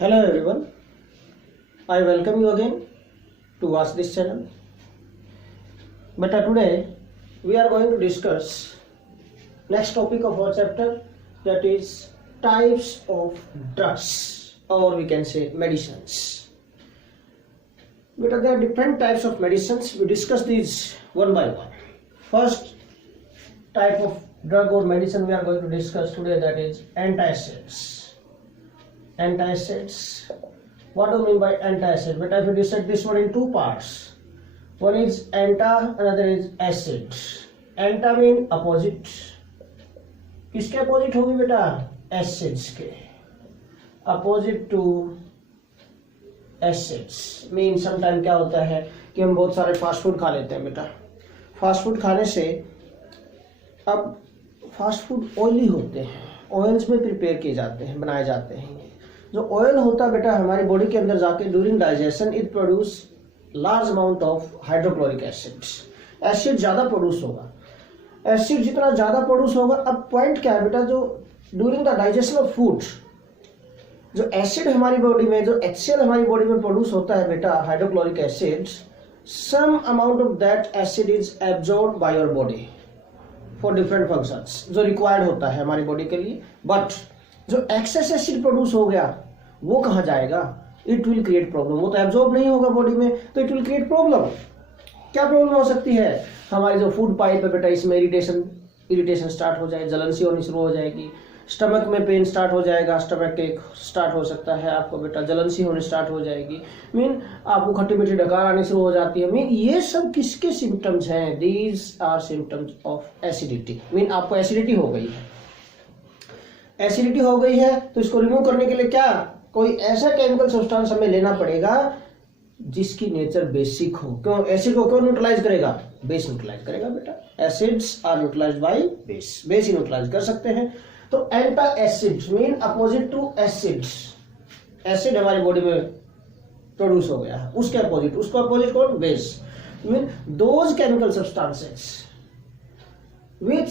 Hello everyone, I welcome you again to watch this channel. But today we are going to discuss next topic of our chapter, that is types of drugs, or we can say medicines. But there are different types of medicines. We discuss these one by one. First type of drug or medicine we are going to discuss today, that is antacids. Antacids. What do you mean by antacid? But if you dissect this one in two parts, one is anta, another is acid. Anta mean opposite. किसके opposite होगी बेटा? Acids के. Opposite to acids mean sometime क्या होता है कि हम बहुत सारे फास्ट फूड खा लेते हैं बेटा. फास्ट फूड खाने से अब फास्ट फूड ऑयली होते हैं, ऑयल्स में प्रिपेयर किए जाते हैं, बनाए जाते हैं. जो ऑयल होता है बेटा हमारी बॉडी के अंदर जाके during digestion it produce large amount of hydrochloric acids. Acid ज्यादा प्रोड्यूस होगा. एसिड जितना ज्यादा प्रोड्यूस होगा, अब पॉइंट क्या है बेटा, जो during the digestion of food जो एसिड हमारी बॉडी में, जो HCl हमारी बॉडी में प्रोड्यूस होता है बेटा, hydrochloric acid, some amount of that acid is absorbed by your body for different functions, जो रिक्वायर्ड होता है हमारी बॉडी के लिए. बट जो एक्सेस एसिड प्रोड्यूस हो गया वो कहाँ जाएगा? It will create problem. वो तो एब्जॉर्ब नहीं होगा बॉडी में, तो इट विल क्रिएट प्रॉब्लम. क्या प्रॉब्लम हो सकती है? हमारी जो फूड पाइप है बेटा, इसमें इरिटेशन स्टार्ट हो जाए, जलन सी होनी शुरू हो जाएगी, स्टमक में पेन स्टार्ट हो जाएगा, स्टमक एक स्टार्ट हो सकता है आपको बेटा, जलन सी होनी स्टार्ट हो जाएगी, मीन आपको खट्टी मीठी डकार आनी शुरू हो जाती है. मीन ये सब किसके सिम्टम्स हैं? These are symptoms of acidity. Mean आपको एसिडिटी हो गई है. एसिडिटी हो गई है तो इसको रिमूव करने के लिए क्या, कोई ऐसा केमिकल सब्सटेंस हमें लेना पड़ेगा जिसकी नेचर बेसिक हो. क्यों? एसिड को क्यों न्यूट्रलाइज करेगा? बेस न्यूट्रलाइज करेगा बेटा. Acids are neutralised by base. Base ही न्यूट्रलाइज कर सकते हैं. तो antacid mean opposite to acids. Acid हमारी बॉडी में प्रोड्यूस हो गया है, उसके अपोजिट, उसको अपोजिट कौन? Base. Mean those chemical substances which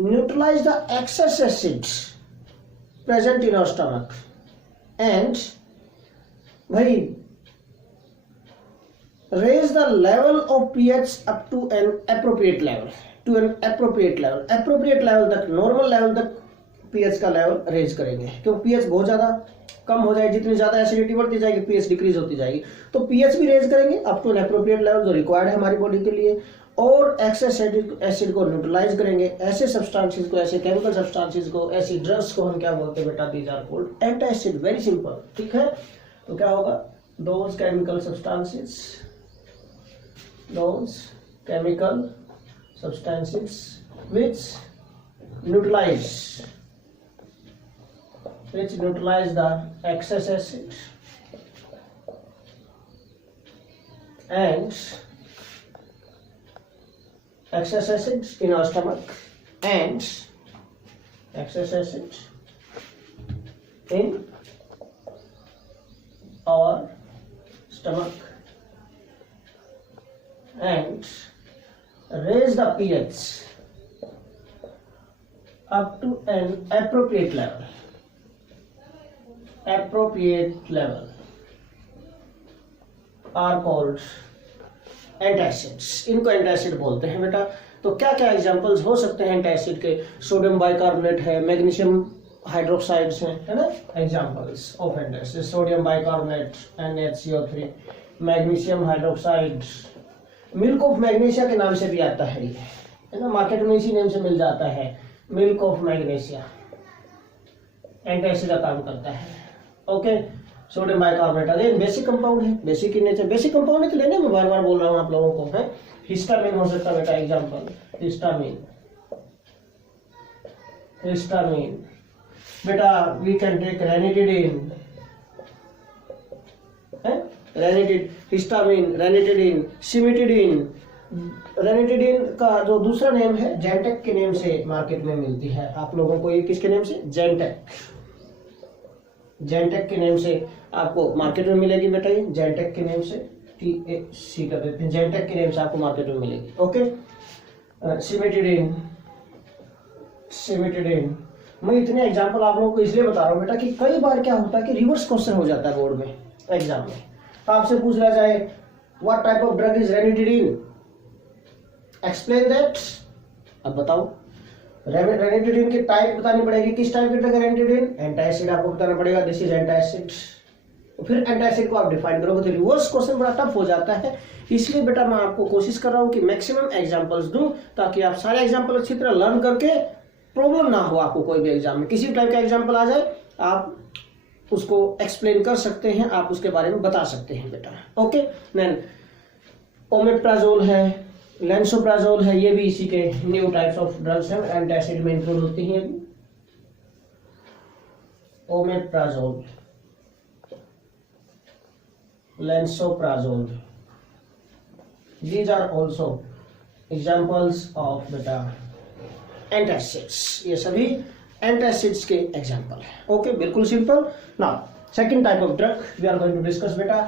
neutralise the excess acids present in our stomach and भाई raise the level of pH up to an appropriate level, appropriate level तक, normal level तक pH का level raise करेंगे. क्योंकि pH बहुत ज्यादा कम हो जाएगी, जितनी ज्यादा एसिडिटी बढ़ती जाएगी pH डिक्रीज होती जाएगी. तो pH भी रेज करेंगे up to an appropriate level जो रिक्वायर्ड है हमारी बॉडी के लिए, और एक्सेस एसिड को न्यूट्रलाइज करेंगे. ऐसे सब्सटेंसेस को, ऐसे केमिकल सब्सटेंसेस को, ऐसी ड्रग्स को हम क्या बोलते हैं बेटा? These are called antacid. Very simple. ठीक है, तो क्या होगा? Those chemical substances which neutralize the excess acid and excess acid in our stomach and excess acid in our stomach and raise the pH up to an appropriate level are called antacids. इनको antacid बोलते हैं बेटा. तो क्या क्या examples हो सकते हैं एंटासिड के? सोडियम बाइकार्बोनेट है, मैग्नीशियम हाइड्रोक्साइड्स हैं, है ना, examples of antacid. Sodium bicarbonate NaCO3, magnesium hydroxide, milk of magnesia के नाम से भी आता है ये, है ना, मार्केट में इसी नेम से मिल जाता है, मिल्क ऑफ मैग्नीशिया. एंटासिड का काम करता है. Okay, sodium bicarbonate again basic compound है, basic in nature. Basic compound है तो लेने में बार बार बोल रहा हूँ आप लोगों को है. हिस्टामिन हो सकता है बेटा एग्जांपल. हिस्टामिन बेटा we can take ranitidine, histamine, ranitidine, cimetidine. Ranitidine का जो दूसरा नेम है जेंटेक के नेम से मार्केट में मिलती है आप लोगों को. ये किसके नेम से? जेंटेक के नेम से आपको मार्केट में मिलेगी बेटा. ये जेंटेक के नेम से, TAC कर देते हैं, जेंटेक के नेम से आपको मार्केट में मिलेगी. ओके, सिमिटिडिन मैं इतने एग्जाम्पल आप लोगों को इसलिए बता रहा हूँ बेटा कि कई बार क्या होता है कि रिवर्स क्वेश्चन हो जाता है बोर्ड में, एग्जाम में। आपसे पूछ लिया जाए what type of drug is ranitidine, explain that. अब बताओ, रेनिटिडीन की टाइप बतानी पड़ेगी, किस टाइप की ड्रग है रेनिटिडीन, एंटासिड आपको बताना पड़ेगा, दिस इज एंटासिड। फिर एंटासिड को आप डिफाइन करोगे तो रिवर्स क्वेश्चन बड़ा टफ हो जाता है। इसलिए बेटा मैं आपको कोशिश कर रहा हूं कि मैक्सिमम एग्जांपल्स दूं ताकि आप सारे एग्जांपल अच्छी तरह लर्न करके प्रॉब्लम ना हो आपको कोई भी एग्जाम में। किसी भी टाइप का एग्जांपल आ जाए आप उसको एक्सप्लेन कर सकते हैं, आप उसके बारे में बता सकते हैं बेटा। ओके, देन ओमेप्राजोल है, लेंसोप्राजोल है, ये भी इसी के न्यू टाइप्स ऑफ ड्रग्स हैं, एंटासिड में इंक्लूड होती हैं। Omeprazole, lansoprazole, these are also examples of beta antacids। ये सभी एंटासिड्स के एग्जांपल है। ओके, बिल्कुल simple. Now second type of drug we are going to discuss बेटा,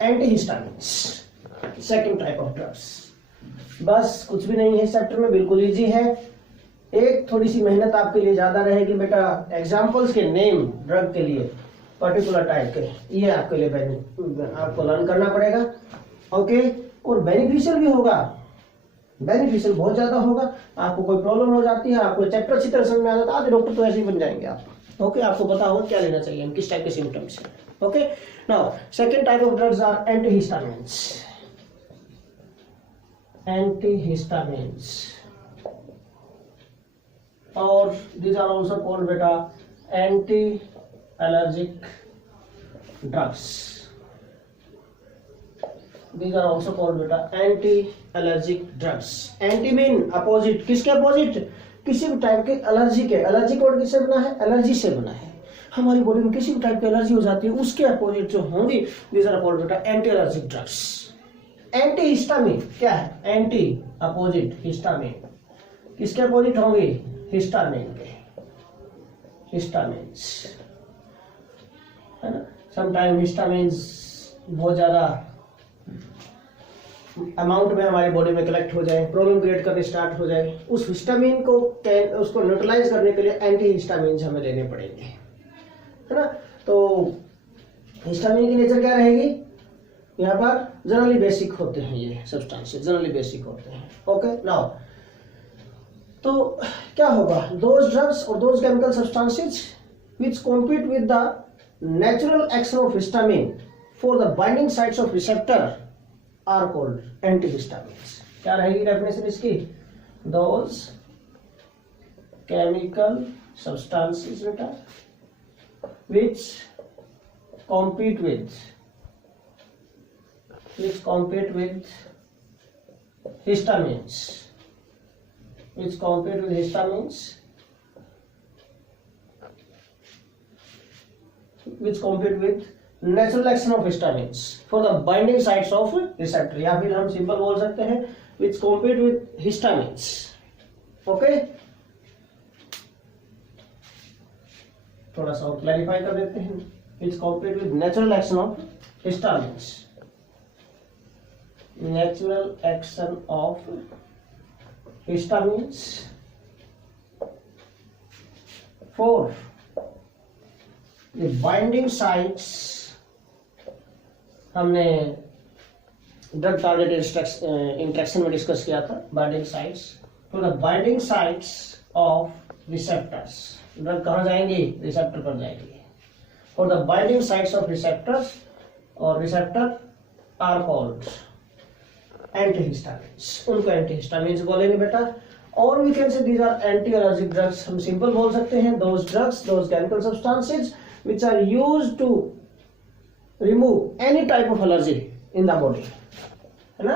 antihistamines. Second type of drugs, बस कुछ भी नहीं है इस चैप्टर में, बिल्कुल इजी है। एक थोड़ी सी मेहनत आपके लिए ज्यादा रहेगी बेटा, एग्जांपल्स के नेम ड्रग के लिए पर्टिकुलर टाइप के, ये आपके लिए आपको लर्न करना पड़ेगा। ओके, और बेनिफिशियल भी होगा, बेनिफिशियल बहुत ज्यादा होगा। आपको कोई प्रॉब्लम हो जाती है, आपको चैप्टर अच्छी तरह समझ में आ जाता है, आधे डॉक्टर तो ऐसे ही बन जाएंगे आप। ओके, आपको पता होगा क्या लेना चाहिए, किस टाइप के सिम्टम्स है। Okay, now second type of drugs are antihistamines. Antihistamines और these are also called beta anti-allergic drugs। These are also called beta anti-allergic drugs। Anti mean opposite, किसके अपोजिट, किसी भी टाइप के एलर्जी के। Allergy code किससे बना है, allergy से बना है। हमारी बॉडी में किसी भी टाइप की एलर्जी हो जाती है उसके अपोजिट जो होंगी, these are called beta anti-allergic drugs। Anti histamine क्या है, एंटी अपोजिट हिस्टामिन, किसके अपोजिट होंगे, हिस्टामिन के, हिस्टामिन्स है ना। समटाइम हिस्टामिन्स बहुत ज्यादा अमाउंट में हमारी बॉडी में कलेक्ट हो जाए, प्रॉब्लम क्रिएट करने स्टार्ट हो जाए, उस हिस्टामिन को उसको न्यूट्रलाइज करने के लिए एंटी हिस्टामिन्स हमें लेने पड़ेंगे, है ना। तो हिस्टामिन की नेचर क्या रहेगी, यहाँ पर जनरली बेसिक होते हैं, ये सब्सटेंसेस जनरली बेसिक होते हैं। ओके, नाउ तो क्या होगा, दोज ड्रग्स और those chemical substances which compete with the natural action of histamine for the binding sites of receptor are called antihistamines. क्या रहेगी डेफिनेशन इसकी, दोज केमिकल सब्सटेंसेस बेटा which compete with histamines, which compete with histamines, which compete with natural action of histamines for the binding sites of receptor, या फिर हम simple बोल सकते हैं which compete with histamines। Okay, थोड़ा सा और क्लैरिफाई कर देते हैं, which compete with natural action of histamines, natural action of histamines for the binding sites। हमने ड्रग टारगेटेड इंट्रैक्शन में डिस्कस किया था, binding sites for the binding sites of receptors. Drug कहाँ जाएंगी, रिसेप्टर पर जाएंगी। For the binding sites of receptors और receptor are called antihistamines, उनको एंटीहिस्टामिन्स बोलेंगे बेटा। और we can say these are anti allergic drugs, हम सिंपल बोल सकते हैं those drugs, those chemical substances which are used to remove any type of allergy in the body, है ना,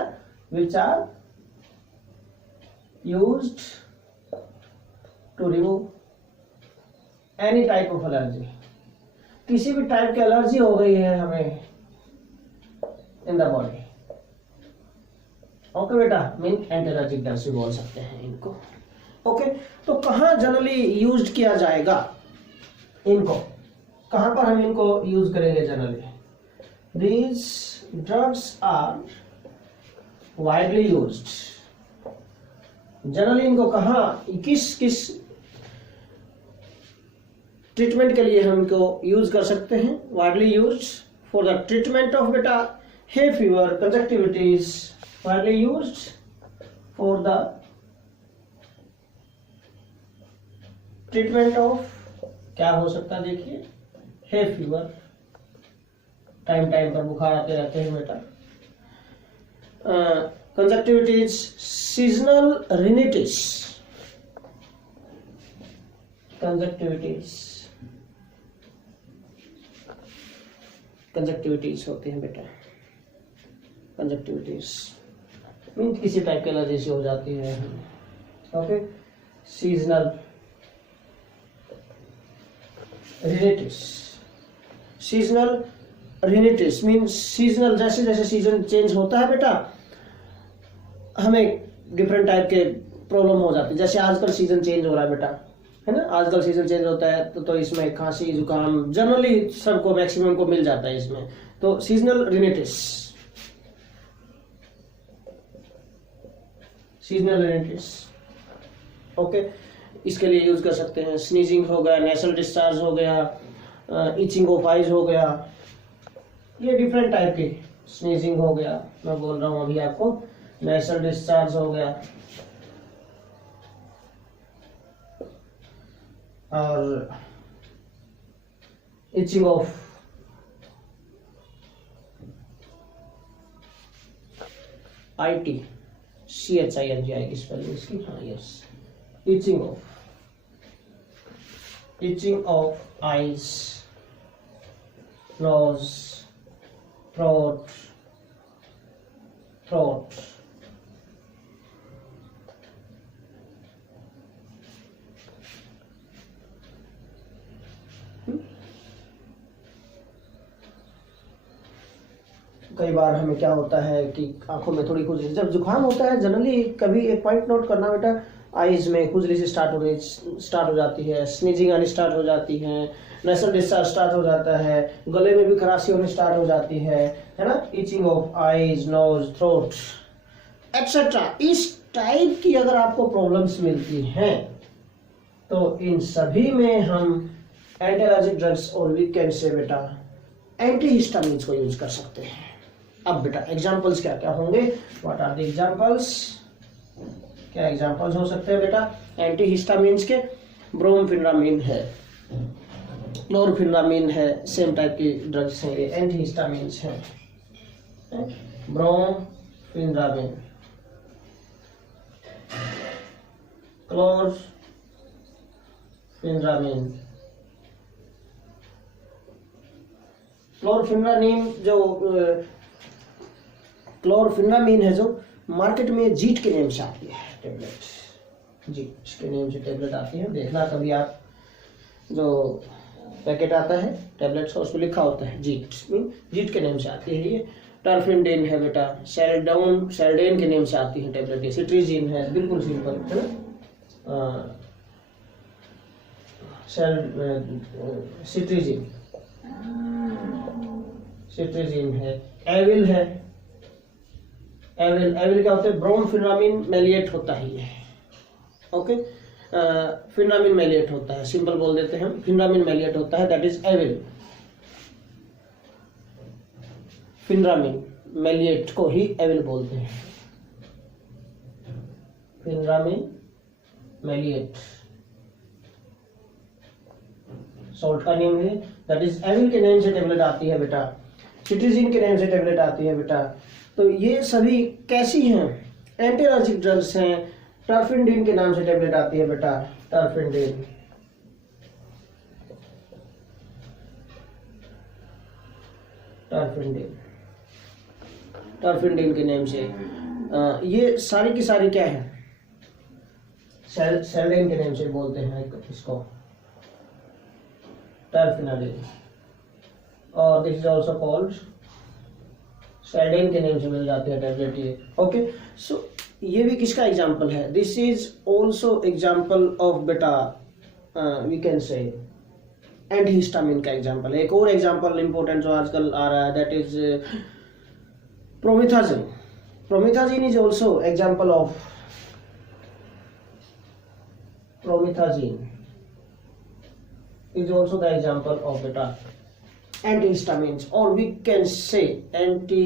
which are used to remove any type of allergy. किसी भी type की allergy हो गई है हमें इन द बॉडी, ओके बेटा, मीन एंटी एलर्जिक ड्रग्स भी बोल सकते हैं इनको। ओके, तो कहाँ जनरली यूज किया जाएगा इनको, कहाँ पर हम इनको यूज करेंगे generally, these drugs are widely used. Generally इनको कहाँ किस किस ट्रीटमेंट के लिए हम इनको यूज कर सकते हैं, widely use for the treatment of बेटा hay fever conjunctivitis, widely used for the treatment of क्या हो सकता है देखिए, हे फीवर, टाइम टाइम पर बुखार आते रहते हैं बेटा, कंजक्टिविटीज, सीजनल रिनिटिस, कंजक्टिविटीज होती हैं बेटा, कंजक्टिविटीज मीन किसी टाइप की एलर्जी से हो जाती है। Okay, seasonal rhinitis, seasonal rhinitis mean seasonal, जैसे जैसे सीजन चेंज होता है बेटा हमें डिफरेंट टाइप के प्रॉब्लम हो जाती है। जैसे आजकल सीजन चेंज हो रहा है बेटा, है ना, आजकल सीजन चेंज होता है तो इसमें खांसी जुकाम जनरली सबको मैक्सिमम को मिल जाता है इसमें, तो सीजनल रिनिटिस, सीजनल रिनिटिस। ओके, इसके लिए यूज कर सकते हैं, स्नीजिंग हो गया, नेसल डिस्चार्ज हो गया, इचिंग ऑफ आइज हो गया, ये डिफरेंट टाइप की, स्नीजिंग हो गया, मैं बोल रहा हूं अभी आपको, नेसल डिस्चार्ज हो गया, और इचिंग ऑफ IT, CHING आएगी स्पेलिंग इसकी, हाँ yes, itching of eyes, nose, throat, कई बार हमें क्या होता है कि आंखों में थोड़ी खुजली, जब जुकाम होता है जनरली, कभी एक पॉइंट नोट करना बेटा, आईज में खुजली से स्टार्ट हो जाती है, स्नीजिंग आनी स्टार्ट हो जाती है, नेसल डिस्चार्ज स्टार्ट हो जाता है, गले में भी खराशी होनी स्टार्ट हो जाती है ना, itching of eyes, nose, throat etcetera. इस टाइप की अगर आपको प्रॉब्लम्स मिलती हैं तो इन सभी में हम एंटीएलर्जिक ड्रग्स और वी कैन से बेटा एंटीहिस्टामिन्स को यूज कर सकते हैं। अब बेटा एग्जांपल्स क्या क्या होंगे, व्हाट आर द एग्जांपल्स, क्या एग्जांपल्स हो सकते हैं बेटा एंटीहिस्टामिन्स के, ब्रोमफेनिरामिन है, क्लोरफेनिरामिन है, सेम टाइप की ड्रग्स हैं ये, एंटीहिस्टामिन्स हैं, ब्रोमफेनिरामिन, क्लोरफेनिरामिन, क्लोरफेनिरामिन है जो मार्केट में जीट के नेम से आती है टेबलेट, जीट के नेम से टेबलेट आती है, देखना कभी आप, जो पैकेट आता है टेबलेट्स का उसमें लिखा होता है जीट, जीट के नेम से आती है ये। टर्फिनडेन है बेटा, सेल्डेन के नेम से आती है टेबलेट, ये सिट्रीजिन है, बिल्कुल सिंपल है ना, सिट्रीजिन है, एविल है, एविल क्या होता है, ब्रोमफेनिरामिन मैलिएट होता है ये, ओके, फेनिरामिन मैलिएट होता है, सिंपल बोल देते हैं हम, फेनिरामिन मैलिएट होता है, दैट इज एविल। फेनिरामिन मैलिएट को ही एविल बोलते हैं, फेनिरामिन मैलिएट सॉल्ट का नेम है, दैट इज एविल के नेम से टेबलेट आती है बेटा, सिट्रीजिन के नेम से टेबलेट आती है बेटा। तो ये सभी कैसी हैं, एंटीएलर्जिक ड्रग्स हैं। टर्फिनडेन के नाम से टेबलेट आती है बेटा, टर्फिनडेन, टर्फिनडेन के नेम से, ये सारी की सारी क्या है, सेल्डेन के नेम से बोलते हैं इसको, टर्फिनाडेन, और दिस इज आल्सो कॉल्ड सेल्डेन के नेम से मिल जाते हैं टैबलेट ये, ओके। सो ये भी किसका एग्जांपल है, this is also example of बेटा वी कैन से एंटीहिस्टामिन का एग्जांपल है। एक और एग्जांपल इंपॉर्टेंट जो आजकल आ रहा है, that is promethazine. Promethazine is also example of promethazine, is also the example of beta antihistamines or we can say anti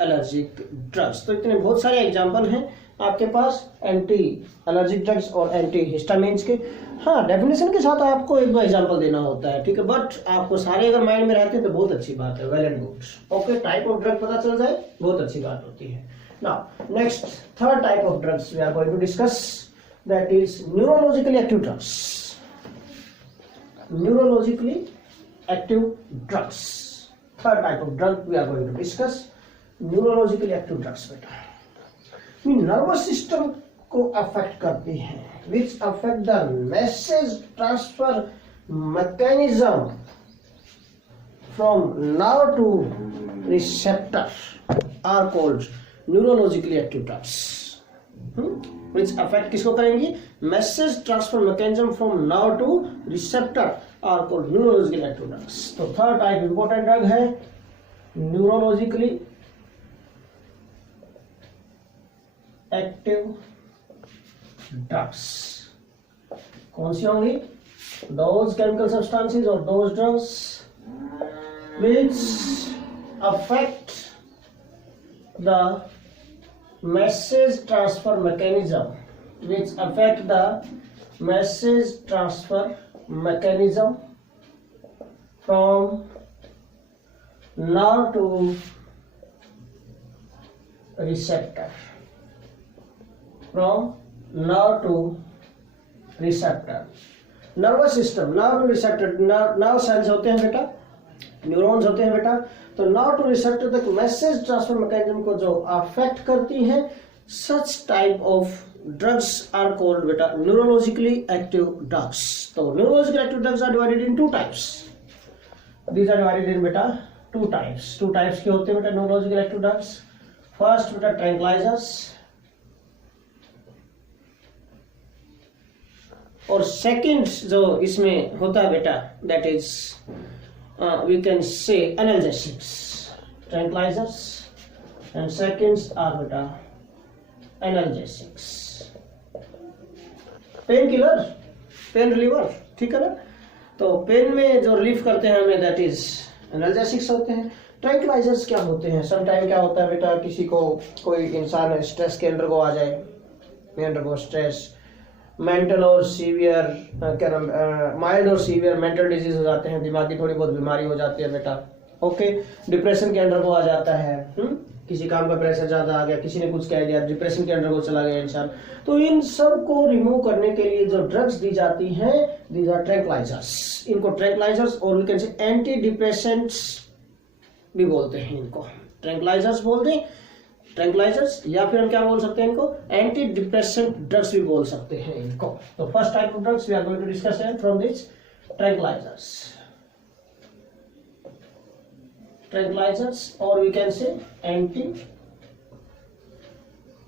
allergic drugs। तो इतने बहुत सारे एग्जाम्पल हैं आपके पास एंटी एलर्जिक ड्रग्स और एंटी हिस्टामिन्स के। हाँ, डेफिनेशन के साथ आपको एक दो एग्जांपल देना होता है, ठीक है, बट आपको सारे अगर माइंड में रहते हैं तो बहुत अच्छी बात है, well and good. Okay, type of drug पता चल जाए बहुत अच्छी बात होती है। Now next third type of drugs we are going to discuss, that is neurologically active drugs. Neurologically active drugs, third type of drug we are going to discuss, neurologically active drugs. बेटा nervous system को affect करती हैं, which affect the message transfer mechanism from nerve to receptor are called neurologically active drugs। which affect किसको करेंगी? message transfer mechanism from nerve to receptor are called neurologically active drugs। तो third type important drug है neurologically active drugs. कौन सी होंगी? those chemical substances or those drugs which affect the message transfer mechanism, which affect the message transfer mechanism from nerve to receptor, from nerve to receptor। Nervous system, nerve to receptor, nerve cells होते हैं बेटा, neurons होते हैं बेटा, तो nerve to receptor तक message transfer mechanism को जो अफेक्ट करती हैं, such type of drugs are called बेटा न्यूरोलॉजिकली एक्टिव ड्रग्स। तो neurologically active drugs are divided in two types, these are divided in बेटा टू टाइप्स। टू टाइप्स के होते हैं बेटा न्यूरोलॉजिकल एक्टिव ड्रग्स। फर्स्ट बेटा ट्रैंक्विलाइजर्स और सेकंड जो इसमें होता है बेटा that is we can say analgesics, tranquillisers and seconds are बेटा analgesics. Pain killer, pain reliever, ठीक है ना, तो पेन में जो रिलीफ करते हैं हमें दैट इज एनाल्जेसिक्स होते हैं। ट्रैंक्विलाइजर्स क्या होते हैं? सम टाइम क्या होता है बेटा, किसी को कोई इंसान स्ट्रेस के अंडर को आ जाए, अंडर को स्ट्रेस, मेंटल और सीवियर क्या नाम माइल्ड और सीवियर मेंटल डिजीज हो जाते हैं, दिमाग की थोड़ी बहुत बीमारी हो जाती है बेटा। ओके, डिप्रेशन के अंडर को आ जाता है, किसी काम का प्रेशर ज्यादा आ गया, किसी ने कुछ कह दिया, डिप्रेशन के अंडर को चला गया इंसान, तो इन सब को रिमूव करने के लिए जो ड्रग्स दी जाती हैं दीज आर ट्रैंक्विलाइजर्स। इनको ट्रैंक्विलाइजर्स और we can say anti depressants भी बोलते हैं, इनको ट्रैंक्विलाइजर्स बोलते हैं, ट्रैंक्विलाइजर्स, या फिर हम क्या बोल सकते हैं इनको एंटी डिप्रेसेंट ड्रग्स भी बोल सकते हैं इनको। तो first type of drugs we are going to discuss है फ्रॉम दिस ट्रैंक्विलाइजर्स, ट्रैंक्विलाइजर्स और we can say anti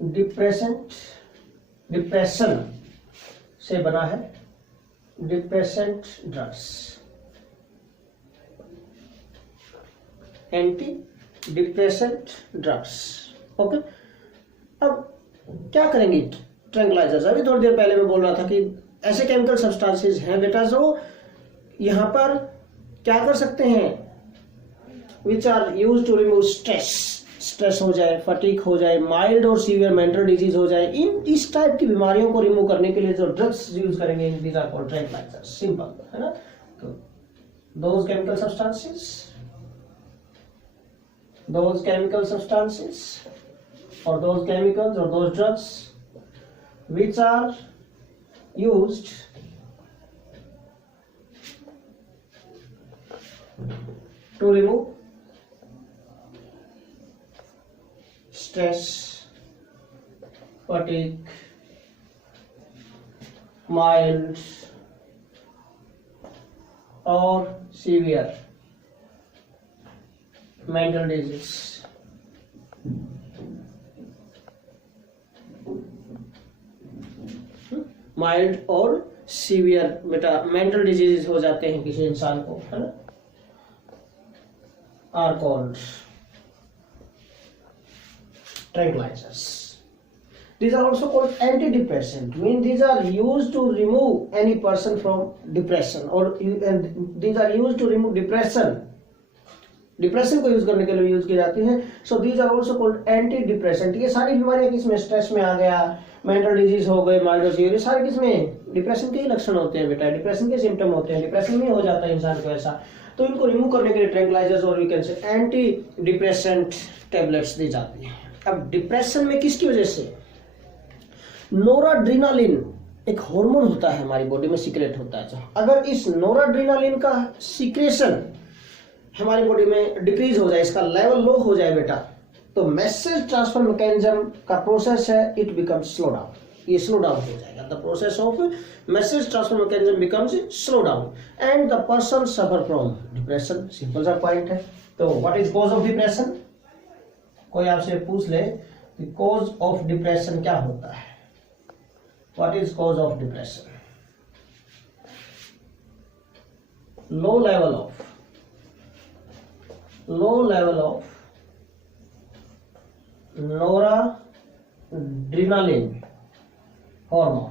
depressant, depression से बना है depressant drugs, anti depressant drugs. Okay, अब क्या करेंगे ट्रैंक्विलाइजर्स? अभी थोड़ी देर पहले मैं बोल रहा था कि ऐसे केमिकल सब्सटेंसेस हैं बेटा जो यहाँ पर क्या कर सकते हैं, which are use to remove stress, stress हो जाए, फटीग हो जाए, माइल्ड और सीवियर मेंटल डिजीज हो जाए, इन इस टाइप की बीमारियों को रिमूव करने के लिए जो ड्रग्स यूज करेंगे these are called tranquillisers. Simple है ना। तो those chemical substances, those chemical substances or those chemicals or those drugs which are used to remove stress, fatigue, mild or severe mental disease। Mild और severe बेटा mental disease हो जाते हैं किसी इंसान को, है ना, are called tranquillisers. These are also called antidepressant. Mean these are used to remove any person from depression, and these are used to remove depression. Depression को यूज करने के लिए यूज की जाती है. So these are also called anti depressant. ये सारी बीमारियां किसमें, स्ट्रेस में आ गया, मेंटल डिजीज हो गए, माइल्ड, ये सारे किसमें, डिप्रेशन के ही लक्षण होते हैं बेटा, डिप्रेशन के सिम्टम होते हैं, डिप्रेशन में हो जाता है इंसान को ऐसा. तो इनको रिमूव करने के लिए ट्रैंक्विलाइजर्स और we can say anti depressant tablets दी जाती है. अब डिप्रेशन में किसकी वजह से, नोराड्रेनालिन एक हार्मोन होता है हमारी बॉडी में, सीक्रेट होता है. अगर इस नोराड्रेनालिन का सीक्रेशन हमारी बॉडी में डिक्रीज हो जाए, इसका लेवल लो हो जाए बेटा, तो मैसेज ट्रांसफर मैकेनिज्म का प्रोसेस है, इट बिकम्स स्लो डाउन. ये स्लो डाउन हो जाएगा. The process of message transfer mechanism becomes slow down and the person suffer from depression. Simple सा पॉइंट है. तो what is cause of depression, कोई आपसे पूछ ले कि कॉज ऑफ डिप्रेशन क्या होता है, what is cause of depression, low level of noradrenaline hormone.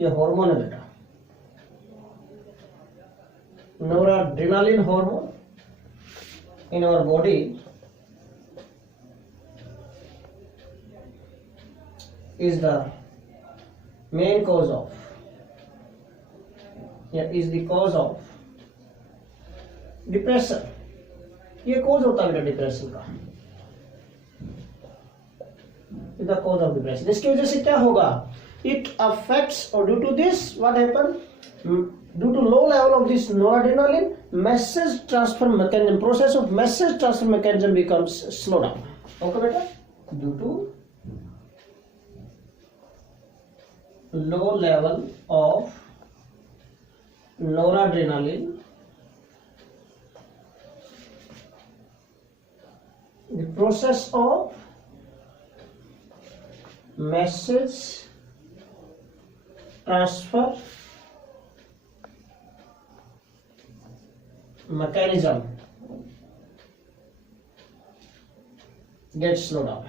ये हार्मोन है बेटा, noradrenaline hormone in our body is the main cause of, is the cause of depression. ये कॉज होता है डिप्रेशन का, द कॉज ऑफ डिप्रेशन. इसकी वजह से क्या होगा, इट अफेक्ट्स, और due to this what happen, due to low level of this noradrenaline, message transfer mechanism, process of message transfer mechanism becomes slow down. Okay बेटा, due to low level of noradrenaline, the process of message transfer mechanism gets slowed down.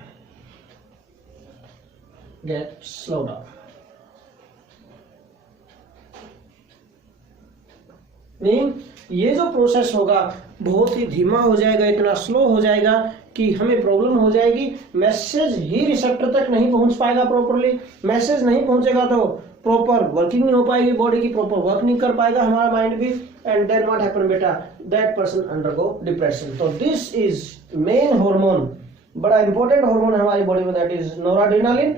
Mean ये जो process होगा बहुत ही धीमा हो जाएगा, इतना slow हो जाएगा कि हमें प्रॉब्लम हो जाएगी. मैसेज ही रिसेप्टर तक नहीं पहुंच पाएगा प्रॉपरली. मैसेज नहीं पहुंचेगा तो प्रॉपर वर्किंग नहीं हो पाएगी, बॉडी की प्रॉपर वर्क नहीं कर पाएगा हमारा माइंड भी. एंड देन व्हाट हैपन बेटा, दैट पर्सन अंडरगो डिप्रेशन. तो दिस इज मेन हार्मोन, बड़ा इंपॉर्टेंट हार्मोन है हमारी बॉडी में, दैट इज नोराड्रेनालिन.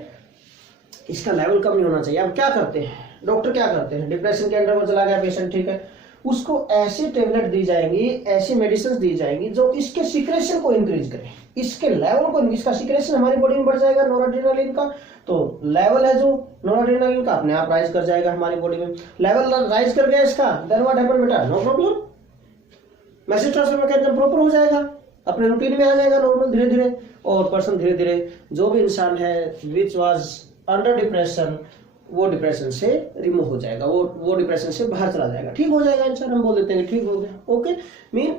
इसका लेवल कम नहीं होना चाहिए. अब क्या करते हैं डॉक्टर, क्या करते हैं, डिप्रेशन के अंडर वो चला गया पेशेंट, ठीक है, उसको ऐसी टेबलेट दी जाएंगी, ऐसी मेडिसिन दी जाएंगी जो इसके सीक्रेशन को इंक्रीज करे, इसके लेवल को, इसका सीक्रेशन हमारी बॉडी में बढ़ जाएगा नोराड्रेनालिन का. तो लेवल है जो नोराड्रेनालिन का अपने आप राइज कर जाएगा हमारी बॉडी में. लेवल राइज कर गया इसका, देन व्हाट हैपन बेटा, no problem, message transfer mechanism proper हो जाएगा, अपने रूटीन में आ जाएगा नॉर्मल धीरे धीरे. और पर्सन धीरे धीरे, जो भी इंसान है विच वाज अंडर डिप्रेशन, वो डिप्रेशन से रिमूव हो जाएगा, वो डिप्रेशन से बाहर चला जाएगा, ठीक हो जाएगा इंसान. हम बोल देते हैं ठीक हो गया. ओके, मीन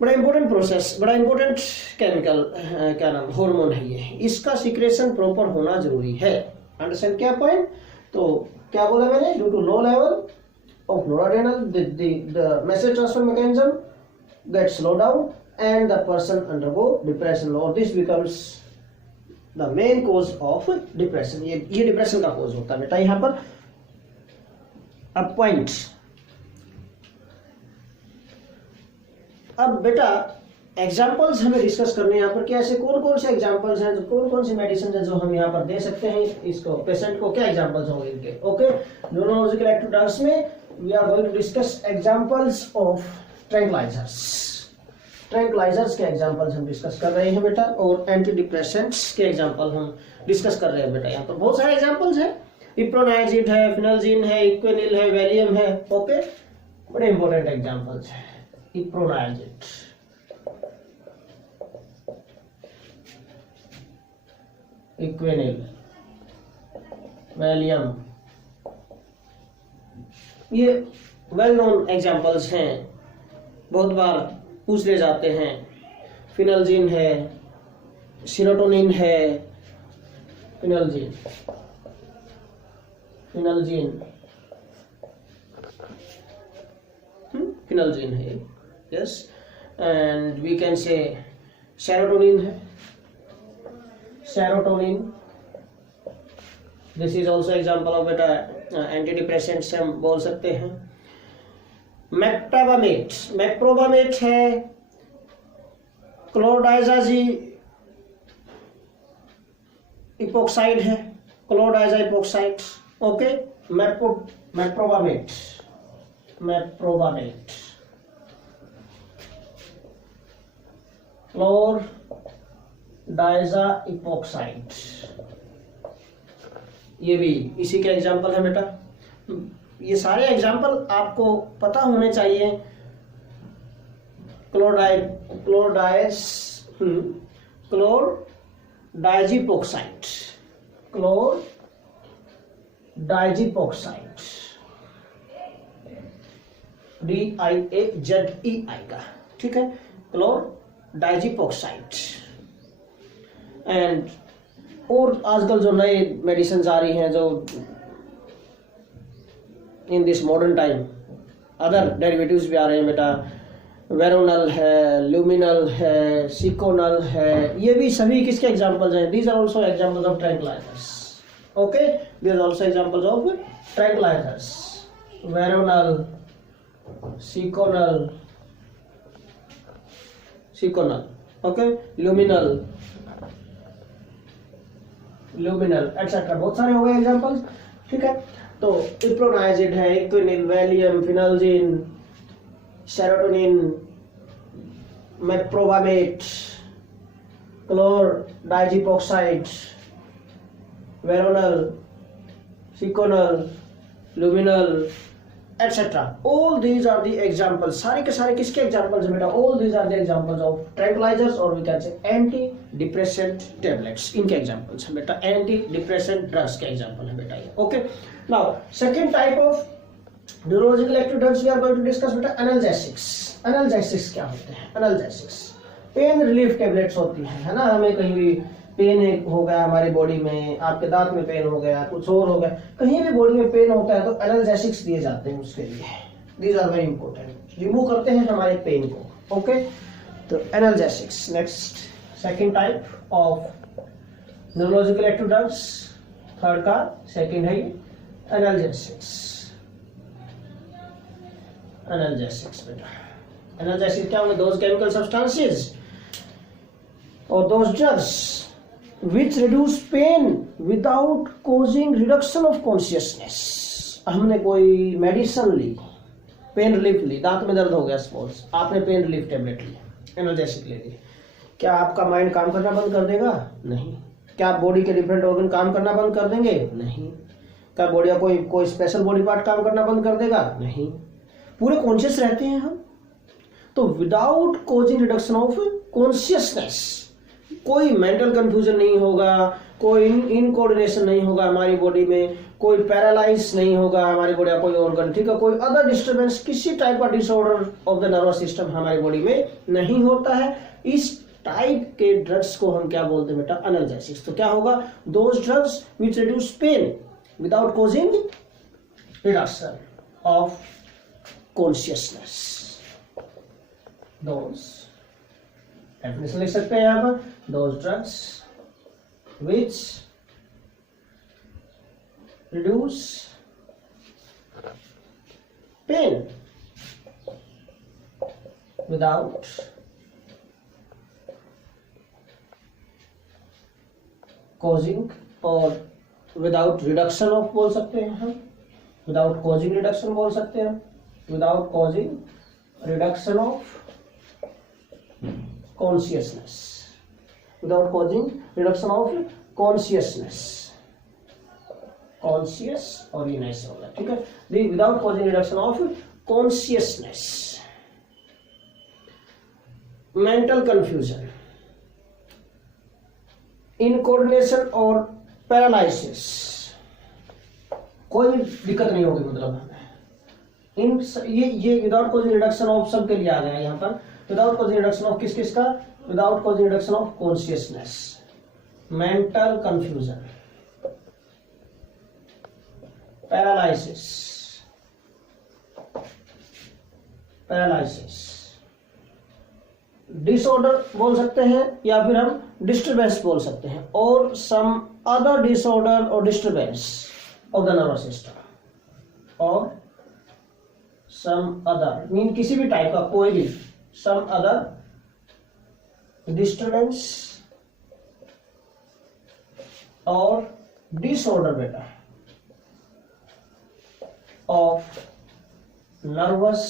बड़ा इंपॉर्टेंट प्रोसेस, बड़ा इंपॉर्टेंट केमिकल, क्या नाम, हार्मोन है ये, इसका सीक्रेशन प्रॉपर होना जरूरी है. अंडरस्टैंड क्या पॉइंट. तो क्या बोला मैंने, due to low level of noradrenal the message transfer mechanism get slow down and the person undergo depression, और this becomes the main cause of depression. ये डिप्रेशन का कोज होता है बेटा यहां पर. अब पॉइंट, अब बेटा एग्जांपल्स हमें डिस्कस करने हैं यहाँ पर कि ऐसे कौन कौन से एग्जांपल्स हैं, कौन कौन सी मेडिसिन है जो हम यहाँ पर दे सकते हैं इसको पेशेंट को, क्या एग्जांपल्स होंगे इनके. ओके, न्यूरोलॉजिकल एक्टिव ड्रग्स में we are going to discuss examples of tranquillisers के एग्जांपल्स हम डिस्कस कर रहे हैं बेटा, और एंटी डिप्रेसेंट्स के एग्जांपल हम डिस्कस कर रहे हैं बेटा. यहाँ पर बहुत सारे एग्जांपल्स हैं, इप्रोनाइजिन है, फिनाल्जीन है, इक्वेनिल है, वैलियम है. ओके, बड़े इंपॉर्टेंट एग्जांपल्स हैं. इप्रोनाइजिन, इक्वेनिल, वैलियम, ये वेल नोन एग्जांपल्स हैं, बहुत बार पूछ ले जाते हैं. फिनाल्जीन है, सीरोटोनिन है, फिनलजीन, फिनलजीन, फिनलजीन है, yes. And we can say serotonin है, serotonin, this is also example of बेटा एंटी डिप्रेसेंट्स हम बोल सकते हैं। मेप्टाबामेट, मेप्रोबामेट है, क्लोरडाइजाजी इपोक्साइड है, क्लोरडाइजा इपोक्साइड, ओके। मेप्रोबामेट, मेप्रोबामेट, क्लोरडाइजा इपोक्साइड, ये भी इसी के एग्जाम्पल है बेटा। ये सारे एग्जाम्पल आपको पता होने चाहिए। क्लोरडाइजिपोक्साइड, क्लोरडाइजिपोक्साइड, DIAZEI का, ठीक है, क्लोरडाइजिपोक्साइड। एंड और आजकल जो नए मेडिसिन आ रही हैं, जो in this modern time other derivatives भी आ रहे हैं बेटा, वेरोनल है, ल्यूमिनल है, सिकोनल है, ये भी सभी किसके एग्जांपल्स हैं? These are also examples of tranquillisers, okay. These are also examples of tranquillisers, veronal, seconal, seconal, okay, luminal, luminal etcetera, बहुत सारे हो गए एग्जांपल्स, ठीक है। तो इप्रोनाइजिड है, equanil, valium, phenelzine, serotonin, meprobamate, chlordiazepoxide, veronal, seconal, luminal etc. All these are the examples. सारे के सारे किसके examples हैं बेटा? All these are the examples of tranquilizers or we can say anti-depressant tablets. इनके examples हैं बेटा, anti-depressant drugs के example हैं बेटा ये. Okay. Now second type of neurological active drugs we are going to discuss बेटा analgesics. Analgesics क्या होते हैं? Analgesics पेन रिलीफ टेबलेट्स होती हैं, है ना। हमें कहीं भी पेन हो गया हमारी बॉडी में, आपके दांत में पेन हो गया, कुछ और हो गया, कहीं भी बॉडी में पेन होता है तो एनाल्जेसिक्स दिए जाते हैं उसके लिए। These are very important, remove करते हैं हमारे पेन को, ओके। तो analgesics next, second type of neurological active drugs, third का सेकंड है एनाल्जेसिक्स। एनाल्जेसिक्स बेटा, एनाल्जेसिक्स क्या होंगे? Those chemical substances or those drugs which reduce pain without causing reduction of consciousness. हमने कोई मेडिसिन ली, पेन रिलीफ ली, दांत में दर्द हो गया सपोज, आपने पेन रिलीफ टेबलेट ली, एनाल्जेसिक ले ली, क्या आपका माइंड काम करना बंद कर देगा? नहीं। क्या बॉडी के डिफरेंट ऑर्गन काम करना बंद कर देंगे? नहीं। क्या बॉडी का कोई स्पेशल बॉडी पार्ट काम करना बंद कर देगा? नहीं। पूरे कॉन्शियस रहते हैं हम। तो without causing reduction of consciousness, कोई मेंटल कंफ्यूजन नहीं होगा, कोई इनकोऑर्डिनेशन नहीं होगा हमारी बॉडी में, कोई पैरालाइज नहीं होगा हमारी बॉडी का कोई ऑर्गन, ठीक है, कोई अदर डिस्टर्बेंस, किसी टाइप का disorder of the nervous system हमारी बॉडी में नहीं होता है। इस टाइप के ड्रग्स को हम क्या बोलते हैं बेटा? एनाल्जेसिक्स। तो क्या होगा? Those drugs which reduce pain without causing reduction of consciousness. Those definition लिख सकते हैं यहां पर, those drugs which reduce pain without causing or without reduction of बोल सकते हैं हम, without causing reduction बोल सकते हैं, without causing reduction of consciousness, without causing reduction of consciousness, conscious और ये nice होगा, ठीक है। without causing reduction of consciousness, mental confusion, incoordination और paralysis, कोई भी दिक्कत नहीं होगी मतलब हमें इन ये विदाउट causing reduction of सब के लिए आ गया यहाँ पर। विदाउट कॉजिंग रिडक्शन ऑफ किस का? Without causing reduction of consciousness, mental confusion, paralysis, paralysis disorder बोल सकते हैं या फिर हम डिस्टर्बेंस बोल सकते हैं, और सम अदर डिसऑर्डर और disturbance of the nervous system, और सम अदर मीन किसी भी टाइप का कोई भी, सम अदर डिस्टर्बेंस और डिसऑर्डर बेटा ऑफ नर्वस